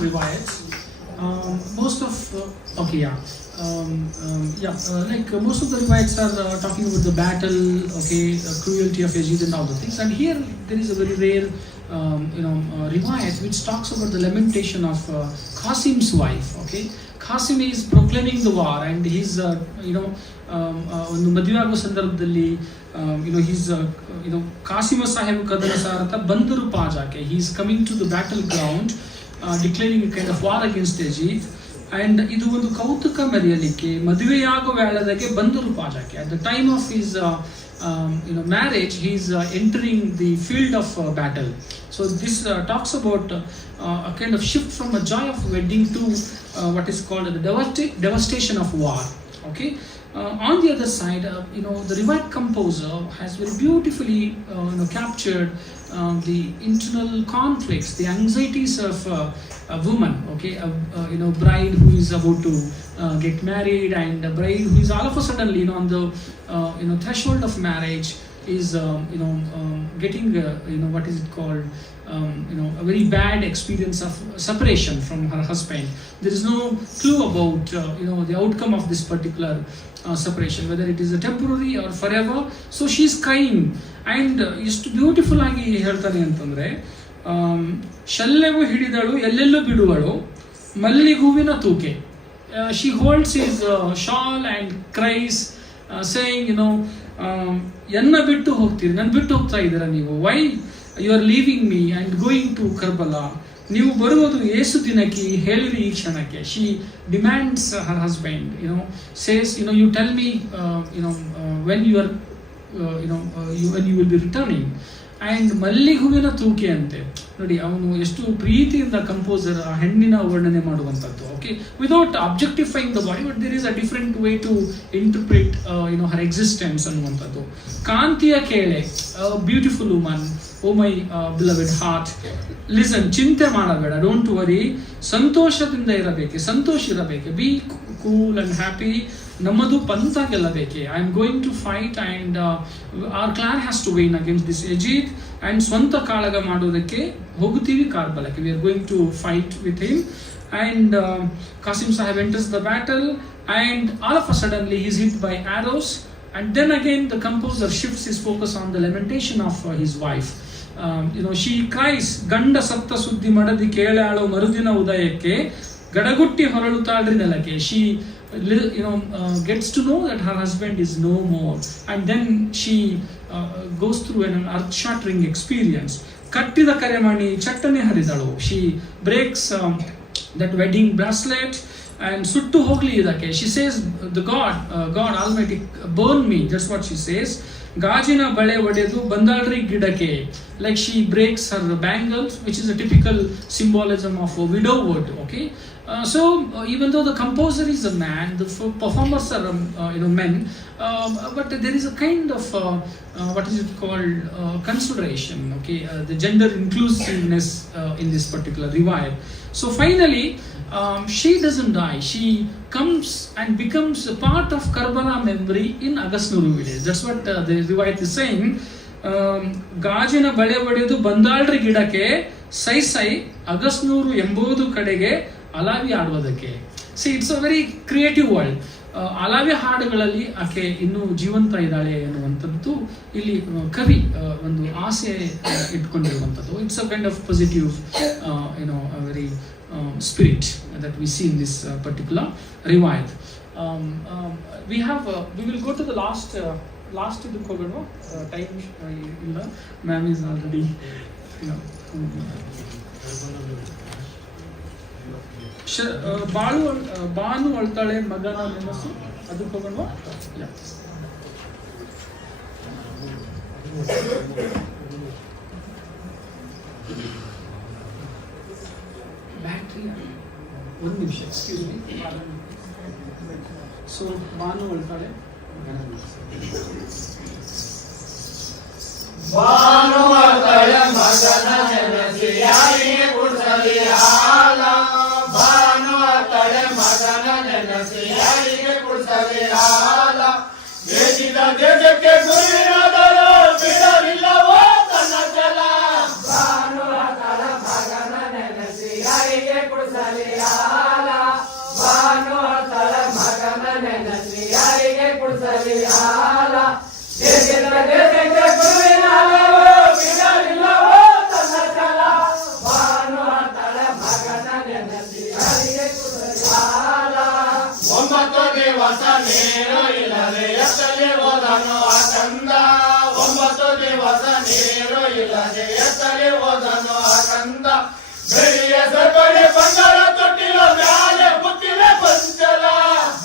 riwayats. Most of okay, yeah. Most of the riwayats are talking about the battle, okay, cruelty of Yazid and all the things. And here there is a very rare, riwayat which talks about the lamentation of Qasim's wife. Okay, Qasim is proclaiming the war, and he's ಒಂದು ಮದುವೆ ಆಗೋ ಸಂದರ್ಭದಲ್ಲಿ ಕಾಸಿಮ ಸಾಹೇಬ್ ಕದನ ಸಾರತ ಬಂದರು ಪಾಜಾಕೆ, he is coming to the battle ground, declaring a kind of war against Yazid. And ಇದು ಒಂದು ಕೌತುಕ ಮೆರೆಯಲಿಕ್ಕೆ ಮದುವೆಯಾಗುವ ವೇಳೆದಾಗೆ ಬಂದರು ಪಾಜಾಕೆ. At the time of his marriage, he is entering the field of battle. So this talks about a kind of shift from a joy of wedding to what is called the devastation of war. Okay. On the other side, the riwayat composer has very beautifully captured the internal conflicts, the anxieties of a woman, okay, a bride who is about to get married, and a bride who is all of a sudden on the threshold of marriage is getting what is it called, a very bad experience of separation from her husband. There is no clue about the outcome of this particular separation, whether it is a temporary or forever. So she is crying, and ಎಷ್ಟು ಬ್ಯೂಟಿಫುಲ್ ಆಗಿ ಹೇಳ್ತಾನೆ ಅಂತಂದ್ರೆ, ಶಲ್ಯವು ಹಿಡಿದಳು ಎಲ್ಲೆಲ್ಲೂ ಬಿಡುವಳು ಮಲ್ಲಿಗೂವಿನ ತೂಕೆ. She holds his shawl and cries, saying, ಎನ್ನ ಬಿಟ್ಟು ಹೋಗ್ತೀರಿ, ನನ್ನ ಬಿಟ್ಟು ಹೋಗ್ತಾ ಇದ್ದೀರಾ ನೀವು, why you are leaving me and going to Karbala, ನೀವು ಬರುವುದು ಏಸು ದಿನಕ್ಕೆ ಹೇಳಿರಿ ಈ ಕ್ಷಣಕ್ಕೆ. She demands her husband, says, you tell me, when you are, when you will be returning. And ಮಲ್ಲಿಗುವಿನ ತೂಕೆ ಅಂತೆ. ನೋಡಿ, ಅವನು ಎಷ್ಟು ಪ್ರೀತಿಯಿಂದ ಕಂಪೋಸರ್ ಆ ಹೆಣ್ಣಿನ ವರ್ಣನೆ ಮಾಡುವಂಥದ್ದು. Okay, without objectifying the body, but there is a different way to interpret her existence ಅನ್ನುವಂಥದ್ದು. ಕಾಂತಿಯ ಕೇಳೆ, beautiful woman, oh my beloved heart, listen, ಚಿಂತೆ ಮಾಡಬೇಡ, ಡೋಂಟ್ ವರಿ, ಸಂತೋಷದಿಂದ ಸಂತೋಷ ಇರಬೇಕು, ಬಿ ಕೂಲ್ ಅಂಡ್ ಹ್ಯಾಪಿ, ನಮ್ಮದು ಪಂಥ ಗೆಲ್ಲಬೇಕೆ. I am going to fight and our clan has to win against this Yazid, and ಸ್ವಂತ ಕಾಳಗ ಮಾಡೋದಕ್ಕೆ ಹೋಗುತ್ತೀವಿ ಕಾರ್ಬಲಕ್ಕೆ. We are going to fight with him. And Qasim Sahib enters the battle, and all of a suddenly he is hit by arrows. And then again the composer shifts his focus on the lamentation of his wife. She cries, ಗಂಡ ಸತ್ತ ಸುದ್ದಿ ಮಡದಿ ಕೇಳಾಳು ಮರುದಿನ ಉದಯಕ್ಕೆ, ಗಡಗುಟ್ಟಿ ಹೊರಳುತ್ತಾಳ್ರಿ ನೆಲಕ್ಕೆ. She gets to know that her husband is no more, and then she goes through an earth-shattering experience. ಕಟ್ಟಿದ ಕರೆಮಣಿ ಚಟ್ಟನೆ ಹರಿದಳು. She breaks that wedding bracelet and ಸುಟ್ಟು ಹೋಗ್ಲಿ ಇದಕ್ಕೆ. She says, the God Almighty, burn me. That's what she says. ಗಾಜಿನ ಬಳೆ ಒಡೆದು ಬಂದಾಳ್ರಿ ಗಿಡಕ್ಕೆ. Like she breaks her bangles, which is a typical symbolism of a widowhood. Okay. So even though the composer is a man, the performers are men, but there is a kind of what is it called, consideration, okay, the gender inclusiveness in this particular riwayat. So finally she doesn't die. She comes and becomes a part of Karbala memory in Agasnuru village. That's what the riwayat is saying. ಗಾಜಿನ ಬಳೆ ಒಡೆದು ಬಂದಾಳ್ರಿ ಗಿಡಕ್ಕೆ, ಸೈ ಸೈ ಅಗಸ್ನೂರು ಎಂಬುದು ಕಡೆಗೆ ಅಲಾವಿ ಆಡುವುದಕ್ಕೆ. See, it's a very creative world. ಅಲಾವಿ ಹಾಡುಗಳಲ್ಲಿ ಆಕೆ ಇನ್ನೂ ಜೀವಂತ ಇದ್ದಾಳೆ ಅನ್ನುವಂಥದ್ದು ಇಲ್ಲಿ ಕವಿ ಒಂದು ಆಸೆ ಇಟ್ಕೊಂಡಿರುವಂಥದ್ದು. It's a kind of positive very spirit that we see in this particular riwayat. We will go to the last iduk hogoಣ. Time ಇಲ್ಲ, ma'am is already ಬಾನು ಅಳ್ತಾಳೆ ಮಗನ ನೆನಸು, ಅದಕ್ಕೆ ಹೋಗೋಣ. ಬ್ಯಾಟ್ರಿ ಒಂದು ನಿಮಿಷ, ಎಕ್ಸ್ಕ್ಯೂಸ್ ಮೀ. ಸೊ ಬಾನು ಅಳ್ತಾಳೆ, ಬಾನು ಅಳ್ತಾಳೆ ಮಗನ ನೆನಸಿ ಯಾರಿಗೆ ಕುಡಿಸಲಿ ಹಾಲ, ಬಾನು ಅಳ್ತಾಳೆ ಮಗನ ನೆನಸಿ ಯಾರಿಗೆ ಕುಡಿಸಲಿ ಹಾಲ, ದೇಶದ ದೇಶಕ್ಕೆ ಗುರಿಯಾದರೂ ಬಿಡಲಿಲ್ಲವೋ ತನ್ನ ಜಲ, ಬಾನು ಅಳ್ತಾಳೆ ಮಗನ ನೆನಸಿ ಯಾರಿಗೆ ಕುಡಿಸಲಿ ಇಲ್ಲದೆ ಎತ್ತಲಿ ಹೋದನು ಆಕಂದ ಬೆಳಿಯ ಸರ್ಪಡೆ ಬಂಗಾರ ತೊಟ್ಟಿಲ ಮ್ಯಾಲೆ ಬುತ್ತಿಲ ಪಂಚಲ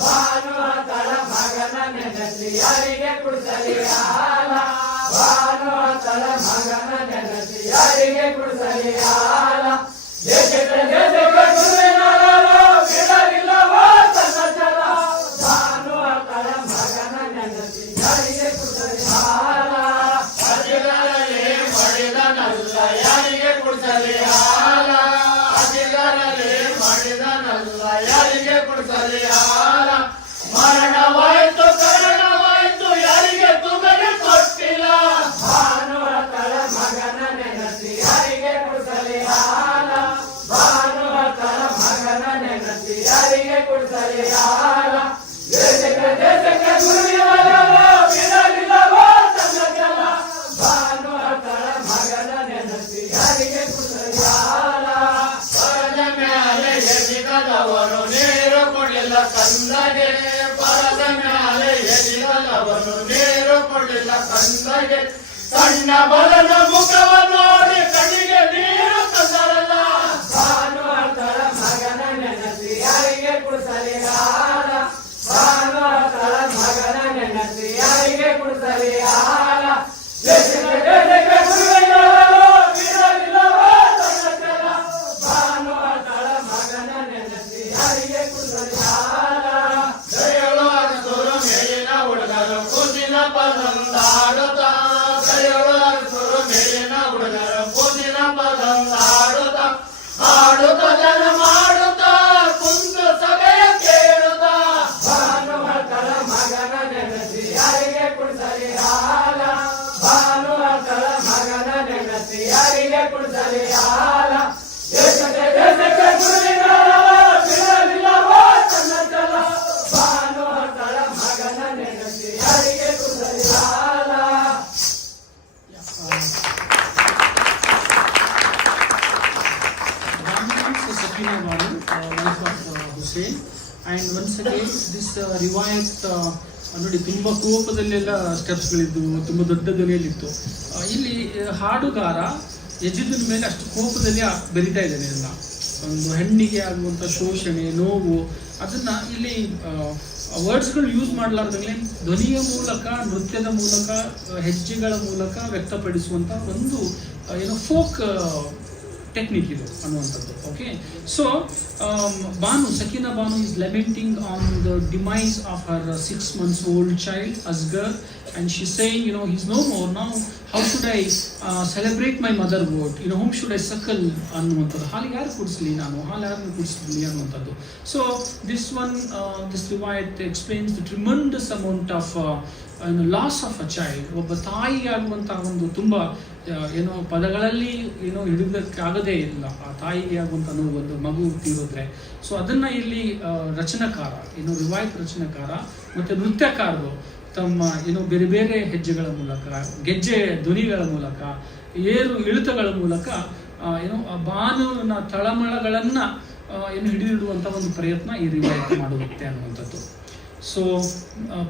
ಭಾನುವಾತಳ ಮಗನ ನೆನೆಸಿ ಯಾರಿಗೆ ಕುಡಿಸಲಿ ಹಾಲ ಭಾನುವಾತಳ ಮಗನ ನೆನೆಸಿ ಯಾರಿಗೆ ಕುಡಿಸಲಿ ಹಾಲ ದೇಶಕ್ಕೆ ಗುರುವಿನರಲು ಬಿಡಲಿಲ್ಲವೋ ತನ್ನ ಛಲ ಭಾನುವಾತಳ ಮಗನ ನೆನೆಸಿ ಯಾರಿಗೆ ಕುಡಿಸಲಿ ಹಾಲ ಅಧಿಕಾರಲೇ ಮಾಡಿದನಲ್ಲ ಯಾರಿಗೆ ಕುಡಿಸಲಿ ಹಾಲ ಅಧಿಕಾರಲೇ ಮಾಡಿದನಲ್ಲ ಯಾರಿಗೆ ಕುಡಿಸಲಿ ಹಾಲ ಮರಣವಾಯ್ತು ಕರಣವಾಯ್ತು ಯಾರಿಗೆ ತುಗರಿ ಕೊಟ್ಟಿಲ್ಲ ಭಾನುವಾತಳ ಮಗನ ನೆನೆಸಿ ಯಾರಿಗೆ ಕುಡಿಸಲಿ ಹಾಲ ಭಾನುವಾತಳ ಮಗನ ನೆನೆಸಿ ಯಾರಿಗೆ ಕುಡಿಸಲಿ ಹಾಲ ದೇಶಕ್ಕೆ ಗುರುವಿನರಲು ಬಿಡಲಿಲ್ಲವೋ ತನ್ನ ಛಲ ಭಾನುವಾತಳ ಮಗನ ನೆನೆಸಿ ಯಾರಿಗೆ ಕುಡಿಸಲಿ ಹಾಲ ಪರದ ಮ್ಯಾಲೆ ಎದಿಗದವರು ನೀರು ಕೊಡಲಿಲ್ಲ ಕಂದಗೆ ಪರದ ಮ್ಯಾಲೆ ಎದಿಗದವರು ನೀರು ಕೊಡಲಿಲ್ಲ ಕಂದಗೆ ಸಣ್ಣ ಬಲದ ಮುಖವ ನೋಡಿ ಕಣ್ಣಿಗೆ ನೀರು ತಂದರಲ್ಲ ಭಾನುವಾತಳ ಮಗನ ನೆನೆಸಿ ಯಾರಿಗೆ ಕುಡಿಸಲಿ ಹಾಲ ಭಾನುವಾತಳ ಮಗನ ನೆನೆಸಿ ಯಾರಿಗೆ ಕುಡಿಸಲಿ ಹಾಲ ದೇಶಕ್ಕೆ ಗುರುವಿನರಲು ಬಿಡಲಿಲ್ಲವೋ ತನ್ನ ಛಲ ಭಾನುವಾತಳ ಮಗನ ನೆನೆಸಿ ಯಾರಿಗೆ ಕುಡಿಸಲಿ ಹಾಲ ದಯಳು ಅರಸುರು ಮೇಲಿನ ಹುಡುಗರು ಕೂಸಿನ ಪದಂದಾಡುತ್ತಾ ದಯಳು ಅರಸುರು ಮೇಲಿನ ಹುಡುಗರು ಕೂಸಿನ ಪದಂದಾಡುತ್ತಾ ಆಡುತ್ತಾ ಜನ ಮಾಡುತ್ತಾ ಕುಂದು ಸಭೆಯ ಕೇಳುತ್ತಾ ಭಾನುವಾತಳ ಮಗನ ನೆನೆಸಿ ಯಾರಿಗೆ ಕುಡಿಸಲಿ ಹಾಲ ಭಾನುವಾತಳ ಮಗನ ನೆನೆಸಿ ಯಾರಿಗೆ ಕುಡಿಸಲಿ ಹಾಲ ದೇಶಕ್ಕೆ ಗುರುವಿನರಲು ಬಿಡಲಿಲ್ಲವೋ ತನ್ನ ಛಲ ಭಾನುವಾತಳ ಮಗನ ನೆನೆಸಿ ಯಾರಿಗೆ ಕುಡಿಸಲಿ ಹಾಲ Sakina Banu, wife of Hussein, and once again this riwayat ನೋಡಿ ತುಂಬ ಕೋಪದಲ್ಲೆಲ್ಲ ಸ್ಟೆಪ್ಸ್ಗಳಿದ್ದು ತುಂಬ ದೊಡ್ಡ ಧ್ವನಿಯಲ್ಲಿತ್ತು. ಇಲ್ಲಿ ಹಾಡುಗಾರ ಯಜಿದನ ಮೇಲೆ ಅಷ್ಟು ಕೋಪದಲ್ಲಿ ಬೆರಿತಾ ಇದ್ದಾನೆ. ಎಲ್ಲ ಒಂದು ಹೆಣ್ಣಿಗೆ ಆಗುವಂಥ ಶೋಷಣೆ ನೋವು ಅದನ್ನ ಇಲ್ಲಿ ವರ್ಡ್ಸ್ಗಳು ಯೂಸ್ ಮಾಡಲಾರ್ದಂಗೆ ಧ್ವನಿಯ ಮೂಲಕ ನೃತ್ಯದ ಮೂಲಕ ಹೆಜ್ಜೆಗಳ ಮೂಲಕ ವ್ಯಕ್ತಪಡಿಸುವಂಥ ಒಂದು ಫೋಕ್ ಟೆಕ್ನಿಕ್ ಇದು ಅನ್ನುವಂಥದ್ದು. Okay, so Sakina Banu is lamenting on the demise of her 6 months old child Asghar, and she's saying, he's no more now. How should I celebrate my motherhood? Whom should I suckle ಅನ್ನುವಂಥದ್ದು. ಹಾಲಿಗೆ ಯಾರು ಕುಡಿಸ್ಲಿ, ನಾನು ಹಾಲು ಯಾರನ್ನು ಕುಡಿಸ್ಲಿ ಅನ್ನುವಂಥದ್ದು. So this riwayat explains the tremendous amount of loss of a child. ಒಬ್ಬ ತಾಯಿ ಆಗುವಂತಹ ಒಂದು ತುಂಬ ಪದಗಳಲ್ಲಿ ಹಿಡಿದಕ್ಕಾಗದೇ ಇಲ್ಲ ಆ ತಾಯಿಗೆ ಆಗುವಂಥ ನೋವು ಒಂದು ಮಗು ತೀರೋದ್ರೆ. ಸೊ ಅದನ್ನ ಇಲ್ಲಿ ರಚನಾಕಾರ ರಿವಾಯತ್ ರಚನಾಕಾರ ಮತ್ತು ನೃತ್ಯಕಾರರು ತಮ್ಮ ಬೇರೆ ಬೇರೆ ಹೆಜ್ಜೆಗಳ ಮೂಲಕ ಗೆಜ್ಜೆ ಧ್ವನಿಗಳ ಮೂಲಕ ಏರು ಇಳಿತಗಳ ಮೂಲಕ ಬಾನುವಿನ ತಳಮಳಗಳನ್ನ ಹಿಡಿದಿಡುವಂಥ ಒಂದು ಪ್ರಯತ್ನ ಈ ರಿವಾಯತ್ ಮಾಡುತ್ತೆ ಅನ್ನುವಂಥದ್ದು. ಸೊ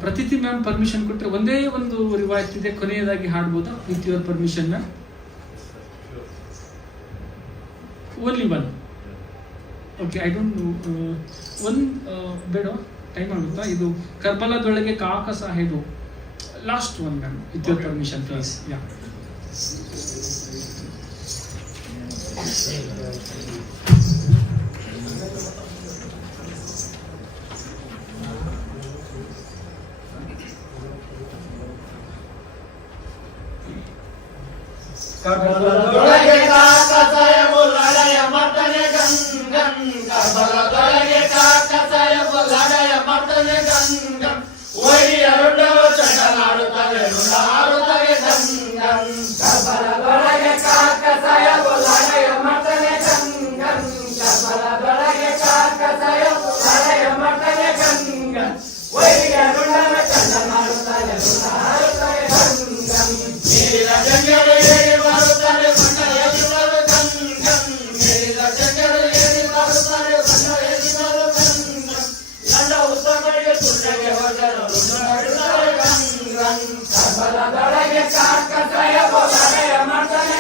ಪ್ರತಿತಿ ಮ್ಯಾಮ್ ಪರ್ಮಿಷನ್ ಕೊಟ್ಟರೆ ಒಂದೇ ಒಂದು ರಿವಾಯತ್ ಇದೆ, ಕೊನೆಯದಾಗಿ ಹಾಡ್ಬೋದಾ with your permission ma'am? Only one. Okay, I don't know. One ಬೇಡ, ಟೈಮ್ ಆಗುತ್ತಾ? ಇದು ಕರ್ಬಲದೊಳಗೆ ಕಾಕ ಸಾಹೇಬು, last one ma'am with your permission please. Yeah, ಕರ್ಬಲದೊಳಗೆ ಕಾಕ ಸಾಹೇಬು ಲಡೆಯ ಮರ್ತನೆ ಗನ್ ಗನ್. ಕರ್ಬಲದೊಳಗೆ ಕಾಕ ಸಾಹೇಬು ಲಡೆಯ ಮರ್ತನೆ ಗನ್ ಗನ್. ಒಯ್ಯ ರುಂಡವ ಚಂಡನಾಡುತ್ತವೆ ರುಂಡಾಡುತ್ತವೆ ಗನ್ ಗನ್. ಕರ್ಬಲದೊಳಗೆ ಕಾಕ ಸಾಹೇಬು ಲಡೆಯ ಮರ್ತನೆ ಗನ್ ಗನ್. ಕರ್ಬಲದೊಳಗೆ ಕಾಕ ಸಾಹೇಬು ಲಡೆಯ ಮರ್ತನೆ ಗನ್ ಗನ್. ಒಯ್ಯ ರುಂಡವ ಚಂಡನಾಡುತ್ತವೆ ರುಂಡಾಡುತ್ತವೆ ಗನ್ ಗನ್. ನೀರ ಜಂಗಡ ಏರಿ ಬರುತ್ತಾರೆ ಬಣ್ಣ ಎದಿ ಬರು ಗನ್ ಗನ್. ನೀರ ಜಂಗಡ ಏರಿ ಬರುತ್ತಾರೆ ಬಣ್ಣ ಎದಿ ಬರು ಗನ್ ಗನ್. ಲಂಡ ಉತ್ತಗಳಿಗೆ ಸುಳ್ಳಗೆ ಹೋದರು ರುಂಡಾಡುತ್ತಾರೆ ಗನ್ ಗನ್. ಕರ್ಬಲದೊಳಗೆ ಕಾಕ ಸಾಹೇಬು ಲಡೆಯ ಮರ್ತನೆ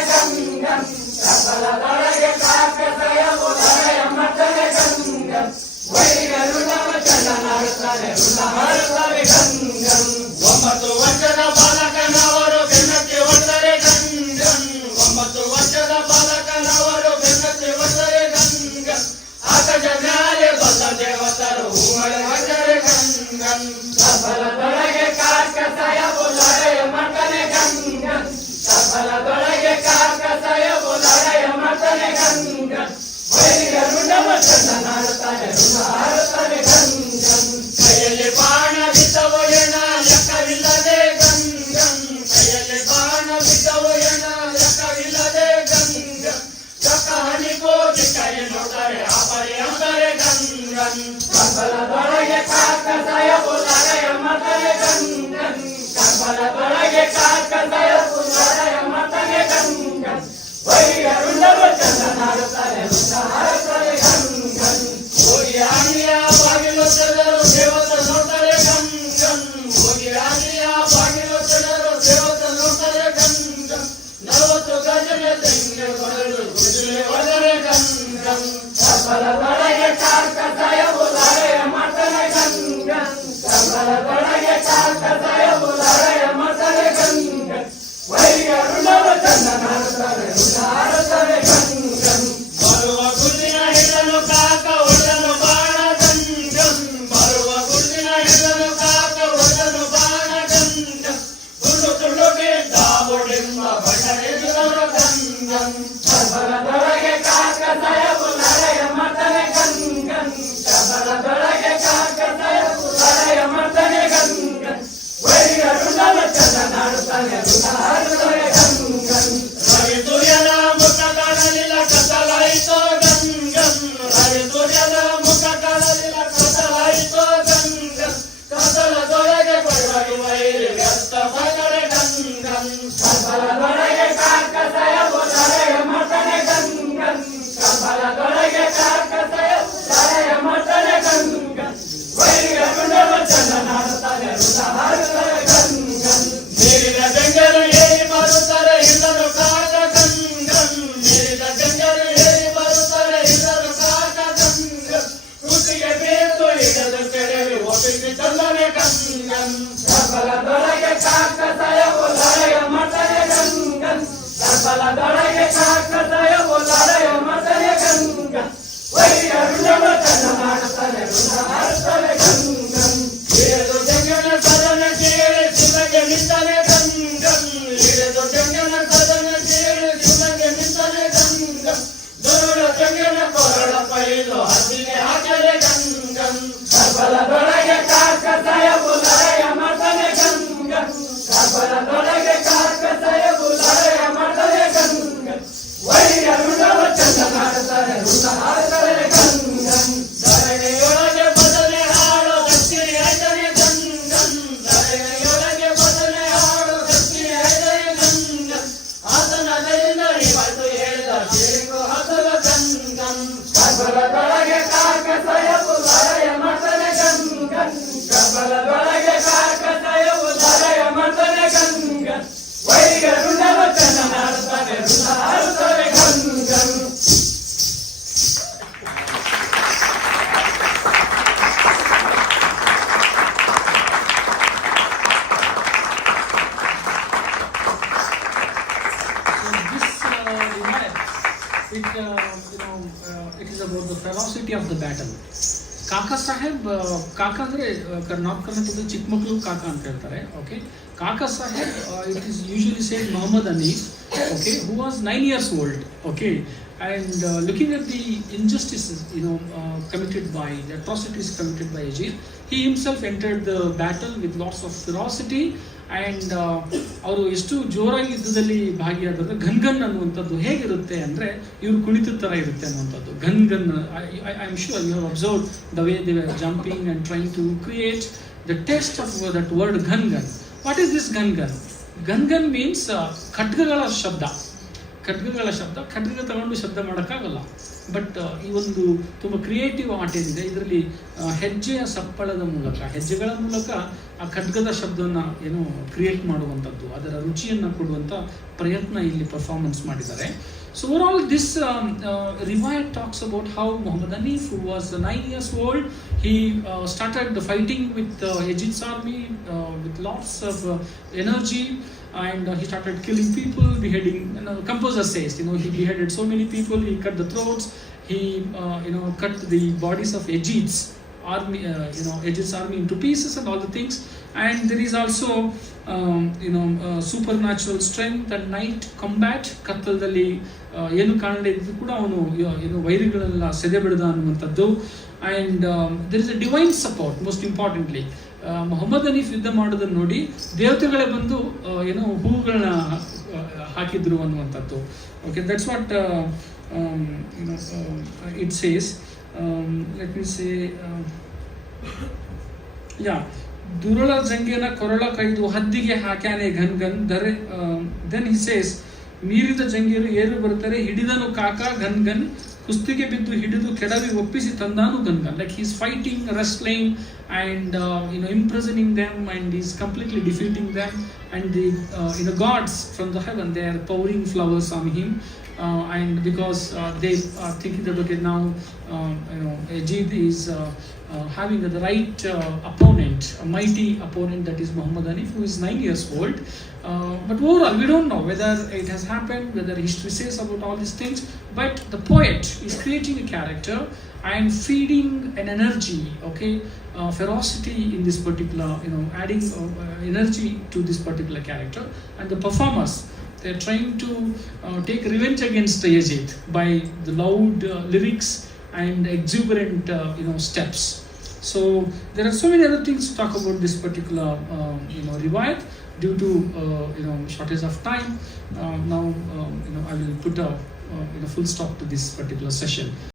ಗನ್ ವೈರಿಗರುಂಡವ ಚಂದನಾಡುತ್ತಾನೆ ಋಣ ಹಾರುತ್ತಾನೆ ಗನ್ ಗನ್ ಕೈಯಲ್ಲಿ ಬಾಣ ಬಿದ್ದವ ಎಣ ಲೆಕ್ಕವಿಲ್ಲದೆ ಗನ್ ಗನ್ ಕೈಯಲ್ಲಿ ಬಾಣ ಬಿದ್ದವ ಎಣ ಲೆಕ್ಕವಿಲ್ಲದೆ ಗನ್ ಗನ್ ಚಕ್ಕ ಹನಿಗೋ ಕೈ ನೋಡ್ತಾರೆ ಆಪರಿ ಅಂತಾರೆ ಗನ್ ಗನ್ ಕಬ್ಬಲದೊಳಗೆ ಕಾಕಸಾಯ ಪುಲಾರಯ ಮತನೆ ಗನ್ ಗನ್ ಕಬ್ಬಲದೊಳಗೆ ಕಾಕಸಾಯ ಪುಲಾರಯ ಮತನೆ ಗನ್ ಗನ್ ವೈರಿಗರುಂಡವ ಚಂದನಾಡುತ್ತಾರೆ ಋಣ ಹಾರುತ್ತಾರೆ ಗನ್ ಗನ್ ಹೋಗಿ ಆನೆಯ ಬಾಗಿಲು ತೆರೆದರು ದೇವತ ನೋಡ್ತಾರೆ ಗನ್ ಗನ್ ಹೋಗಿ ಆನೆಯ ಬಾಗಿಲು ತೆರೆದರು ದೇವತ ನೋಡ್ತಾರೆ ಗನ್ ಗನ್ 40 ಗಜನೆ ತೆಂಗೆ ಬರಲು ಗುಜಲೆ ಹೊಡೆದರೆ ಗನ್ ಗನ್ ಕಬ್ಬಲದೊಳಗೆ ಕಾಕಸಾಯ ಪುಲಾರಯ ಮತನೆ ಗನ್ ಗನ್ ಕಬ್ಬಲದೊಳಗೆ ಕಾಕಸಾಯ ಪುಲಾರಯ ಮತನೆ ಗನ್ ಗನ್ ವೈರಿಗರುಂಡವ ಚಂದನಾಡುತ್ತಾರೆ ಋಣ ಹಾರುತ್ತಾರೆ ಗನ್ ಗನ್ ಬರುವ ಗುರುತಿನ ಹಿಡಲು ಕಾಕ ಒಡನು ಬಾಣ ಗನ್ ಗನ್ ಬರುವ ಗುರುತಿನ ಹಿಡಲು ಕಾಕ ಒಡನು ಬಾಣ ಗನ್ ಗನ್ ತುಳು ತುಳುಗೆ ದಾವಡೆಂಬ ಬಡರೆದುರು ಗನ್ ಗನ್ ಕಬ್ಬಲದೊಳಗೆ ಕಾಕಸಾಯ ಪುಲಾರಯ ಮತನೆ ಗನ್ ಗನ್ ಕಬ್ಬಲದೊಳಗೆ ಕಾಕಸಾಯ ಪುಲಾರಯ ಮತನೆ ಗನ್ ಗನ್ ವೈರಿಗರುಂಡವ ಚಂದನಾಡುತ್ತಾನೆ ಋಣ ಹಾರುತ್ತಾರೆ ಗನ್ ಗನ್ ರವಿ ಸೂರ್ಯನ ಮುಖ ಕಾಣಲಿಲ್ಲ ಕತ್ತಲಾಯಿತೋ ಗನ್ ಗನ್ ರವಿ ಸೂರ್ಯನ ಮುಖ ಕಾಣಲಿಲ್ಲ ಕತ್ತಲಾಯಿತೋ ಗನ್ ಗನ್ ಕತ್ತಲದೊಳಗೆ ಕೊಡವಾಗಿ ವೈರಿ ವ್ಯಸ್ತ ಬಗಡೆ ಗನ್ ಗನ್ ಕಬ್ಬಲದೊಳಗೆ ಕಾಕಸಾಯ ಪುಲಾರಯ ಮತನೆ ಗನ್ ಗನ್ ಕಬ್ಬಲದೊಳಗೆ ಕಾಕಸಾಯ ಪುಲಾರಯ ಮತನೆ ಗನ್ ಗನ್ ವೈರಿಗರುಂಡವ ಚಂದನಾಡುತ್ತಾರೆ ಋಣ ಹಾರುತ್ತಾರೆ ಗನ್ ಗನ್ ನೀರಿನ ಬೆಂಗರು ಏರಿ ಬರುತ್ತಾರೆ ಇಲ್ಲರು ಕಾಕ ಗನ್ ಗನ್ ನೀರಿನ ಬೆಂಗರು ಏರಿ ಬರುತ್ತಾರೆ ಇಲ್ಲರು ಕಾಕ ಗನ್ ಗನ್ ಕುತ್ತಿಗೆ ಬೇತು ಹಿಡಿದು ಕೆಡವಿ ಒಪ್ಪಿಗೆ ಚಂದನೆ ಗನ್ ಗನ್ ಕಬ್ಬಲದೊಳಗೆ ಕಾಕಸಾಯ ಪುಲಾರಯ ಮತನೆ ಗನ್ ಗನ್ ಕಬ್ಬಲದೊಳಗೆ ಕಾಕಸಾಯ ಪುಲಾರಯ ಮತನೆ ಗನ್ ಗನ್ ವೈರಿಗರುಂಡವ ಚಂದನಾಡುತ್ತಾನೆ ಋಣ ಹಾರುತ್ತಾರೆ ಗನ್ ಗನ್ ಹಿಡಿದು ಜಂಗನ ಸದನ ಕೇಳಿ ಶಿವಗೆ ನಿಂತನೆ ಗನ್ ಗನ್ ಹಿಡಿದು ಜಂಗನ ಸದನ ಕೇಳಿ ಶಿವಗೆ ನಿಂತನೆ ಗನ್ ಗನ್ ದುರುಳ ಜಂಗನ ಕೊರಳ ಪೈಲು ಹಸಿಗೆ ಹಾಕಲೆ ಗನ್ ಗನ್ ಕಬ್ಬಲದೊಳಗೆ ಕಾಕಸಾಯ ಪುಲಾರಯ ಮತನೆ ಗನ್ ಗನ್ ಕಬ್ಬಲದೊಳಗೆ ಕಾಕಸಾಯ ಪುಲಾರಯ ಮತನೆ ಗನ್ ಗನ್ ವೈರಿಗರುಂಡವ ಚಂದನಾಡುತ್ತಾರೆ ಋಣ ಹಾರುತ್ತಾರೆ ಗನ್ ಗನ್ ಧರಣಿಯೊಳಗೆ ಬದನೆ ಹಾಡು ದಕ್ಷಿಣೆ ಐದನೆ ಗನ್ ಗನ್ ಧರಣಿಯೊಳಗೆ ಬದನೆ ಹಾಡು ದಕ್ಷಿಣೆ ಐದನೆ ಗನ್ ಗನ್ ಆತನದಿಂದ ಇವತ್ತು ಹೇಳಿದ ಕೇಳಿಕೋ ಹಸಲ ಗನ್ ಗನ್ ಕಬ್ಬಲದೊಳಗೆ ಕಾಕಸಾಯ ಪುಲಾರಯ ಮತನೆ ಗನ್ ಗನ್ ಕಬ್ಬಲದೊಳಗೆ ಕಾಕಸಾಯ ಪುಲಾರಯ ಮತನೆ ಗನ್ ಗನ್ ವೈರಿಗರುಂಡವ ಚಂದನಾಡುತ್ತಾರೆ ಋಣ ಹಾರುತ್ತಾರೆ ಗನ್ ಗನ್ It is about the ferocity of the battle. ಕಾಕಾ ಸಾಹೇಬ್ ಕಾಕಾ ಅಂದರೆ ನಾರ್ತ್ ಕರ್ನಾಟಕದ ಚಿಕ್ಕ ಮಕ್ಕಳು ಕಾಕಾ ಅಂತ ಹೇಳ್ತಾರೆ. Okay, Kaka Saheb it is usually said Mohammed Anis, okay, who was 9 years old. Okay, and looking at the injustices committed by the atrocities committed by Yazid, he himself entered the battle with lots of ferocity. And ಅವರು ಎಷ್ಟು ಜೋರಾಗಿ ಯುದ್ಧದಲ್ಲಿ ಭಾಗಿಯಾದ್ರೆ ಗನ್ ಗನ್ ಅನ್ನುವಂಥದ್ದು ಹೇಗಿರುತ್ತೆ ಅಂದರೆ ಇವ್ರು ಕುಣಿತದ ಥರ ಇರುತ್ತೆ ಅನ್ನುವಂಥದ್ದು. ಗನ್ ಗನ್, I am sure you have observe the way they are jumping and trying to create the taste of that word ಗನ್ ಗನ್. ವಾಟ್ ಈಸ್ ದಿಸ್ ಗನ್ ಗನ್? ಗನ್ ಗನ್ ಮೀನ್ಸ್ ಖಡ್ಗಗಳ ಶಬ್ದ. ಖಡ್ಗ ತಗೊಂಡು ಶಬ್ದ ಮಾಡೋಕ್ಕಾಗಲ್ಲ. ಬಟ್ ಈ ಒಂದು ತುಂಬ ಕ್ರಿಯೇಟಿವ್ ಆರ್ಟ್ ಏನಿದೆ ಇದರಲ್ಲಿ ಹೆಜ್ಜೆಯ ಸಪ್ಪಳದ ಮೂಲಕ, ಹೆಜ್ಜೆಗಳ ಮೂಲಕ ಆ ಖಡ್ಗದ ಶಬ್ದವನ್ನು ಕ್ರಿಯೇಟ್ ಮಾಡುವಂಥದ್ದು, ಅದರ ರುಚಿಯನ್ನು ಕೊಡುವಂಥ ಪ್ರಯತ್ನ ಇಲ್ಲಿ ಪರ್ಫಾರ್ಮೆನ್ಸ್ ಮಾಡಿದ್ದಾರೆ. So overall this riwayat talks about how Muhammad Hanif, who was 9 years old, he started fighting with Yazid's army with lots of energy, and he started killing people, beheading. Composer says, he beheaded so many people, he cut the throats, he cut the bodies of Yazid's army, Yazid's army into pieces and all the things. and there is also supernatural strength and night combat. ಕತ್ತಲದಲ್ಲಿ ಏನು ಕಾಣದೇ ಇದ್ದು ಕೂಡ ಅವನು ವೈರಿಗಳೆಲ್ಲ ಸೆದೆ ಬಿಡದ ಅನ್ನುವಂಥದ್ದು. and there is a divine support. most importantly, Mohammed Hanif ಯುದ್ಧ ಮಾಡೋದನ್ನು ನೋಡಿ ದೇವತೆಗಳೇ ಬಂದು ಹೂವುಗಳನ್ನ ಹಾಕಿದ್ರು ಅನ್ನುವಂಥದ್ದು. Okay, that's what it says. Let me say, ದುರಳ ಜಂಗೆನ ಕೊರಳ ಕೈದು ಹದ್ದಿಗೆ ಹಾಕ್ಯಾನೆ ಘನ್ ಘನ್ ದರೆ. ದೆನ್ he says, ಮೀರಿದ ಜಂಗೀರು ಏರು ಬರ್ತಾರೆ ಹಿಡಿದನು ಕಾಕ ಘನ್ ಘನ್, ಕುಸ್ತಿಗೆ ಬಿದ್ದು ಹಿಡಿದು ಕೆಡವಿ ಒಪ್ಪಿಸಿ ತಂದಾನು ಘನ್ ಘನ್. Like he's fighting, wrestling, and imprisoning them, and he's completely defeating them. And the gods from the heaven, they are pouring flowers on him, and because they are thinking that okay, now Yazid is having the right opponent, a mighty opponent, that is Muhammad Hanif, who is 9 years old. But overall, we don't know whether it has happened, whether history says about all these things. But the poet is creating a character and feeding an energy, ferocity in this particular, adding energy to this particular character. And the performers, they're trying to take revenge against Yazid by the loud lyrics and exuberant, steps. So there are so many other things to talk about this particular, riwayat. Due to shortage of time, now I will put a full stop to this particular session.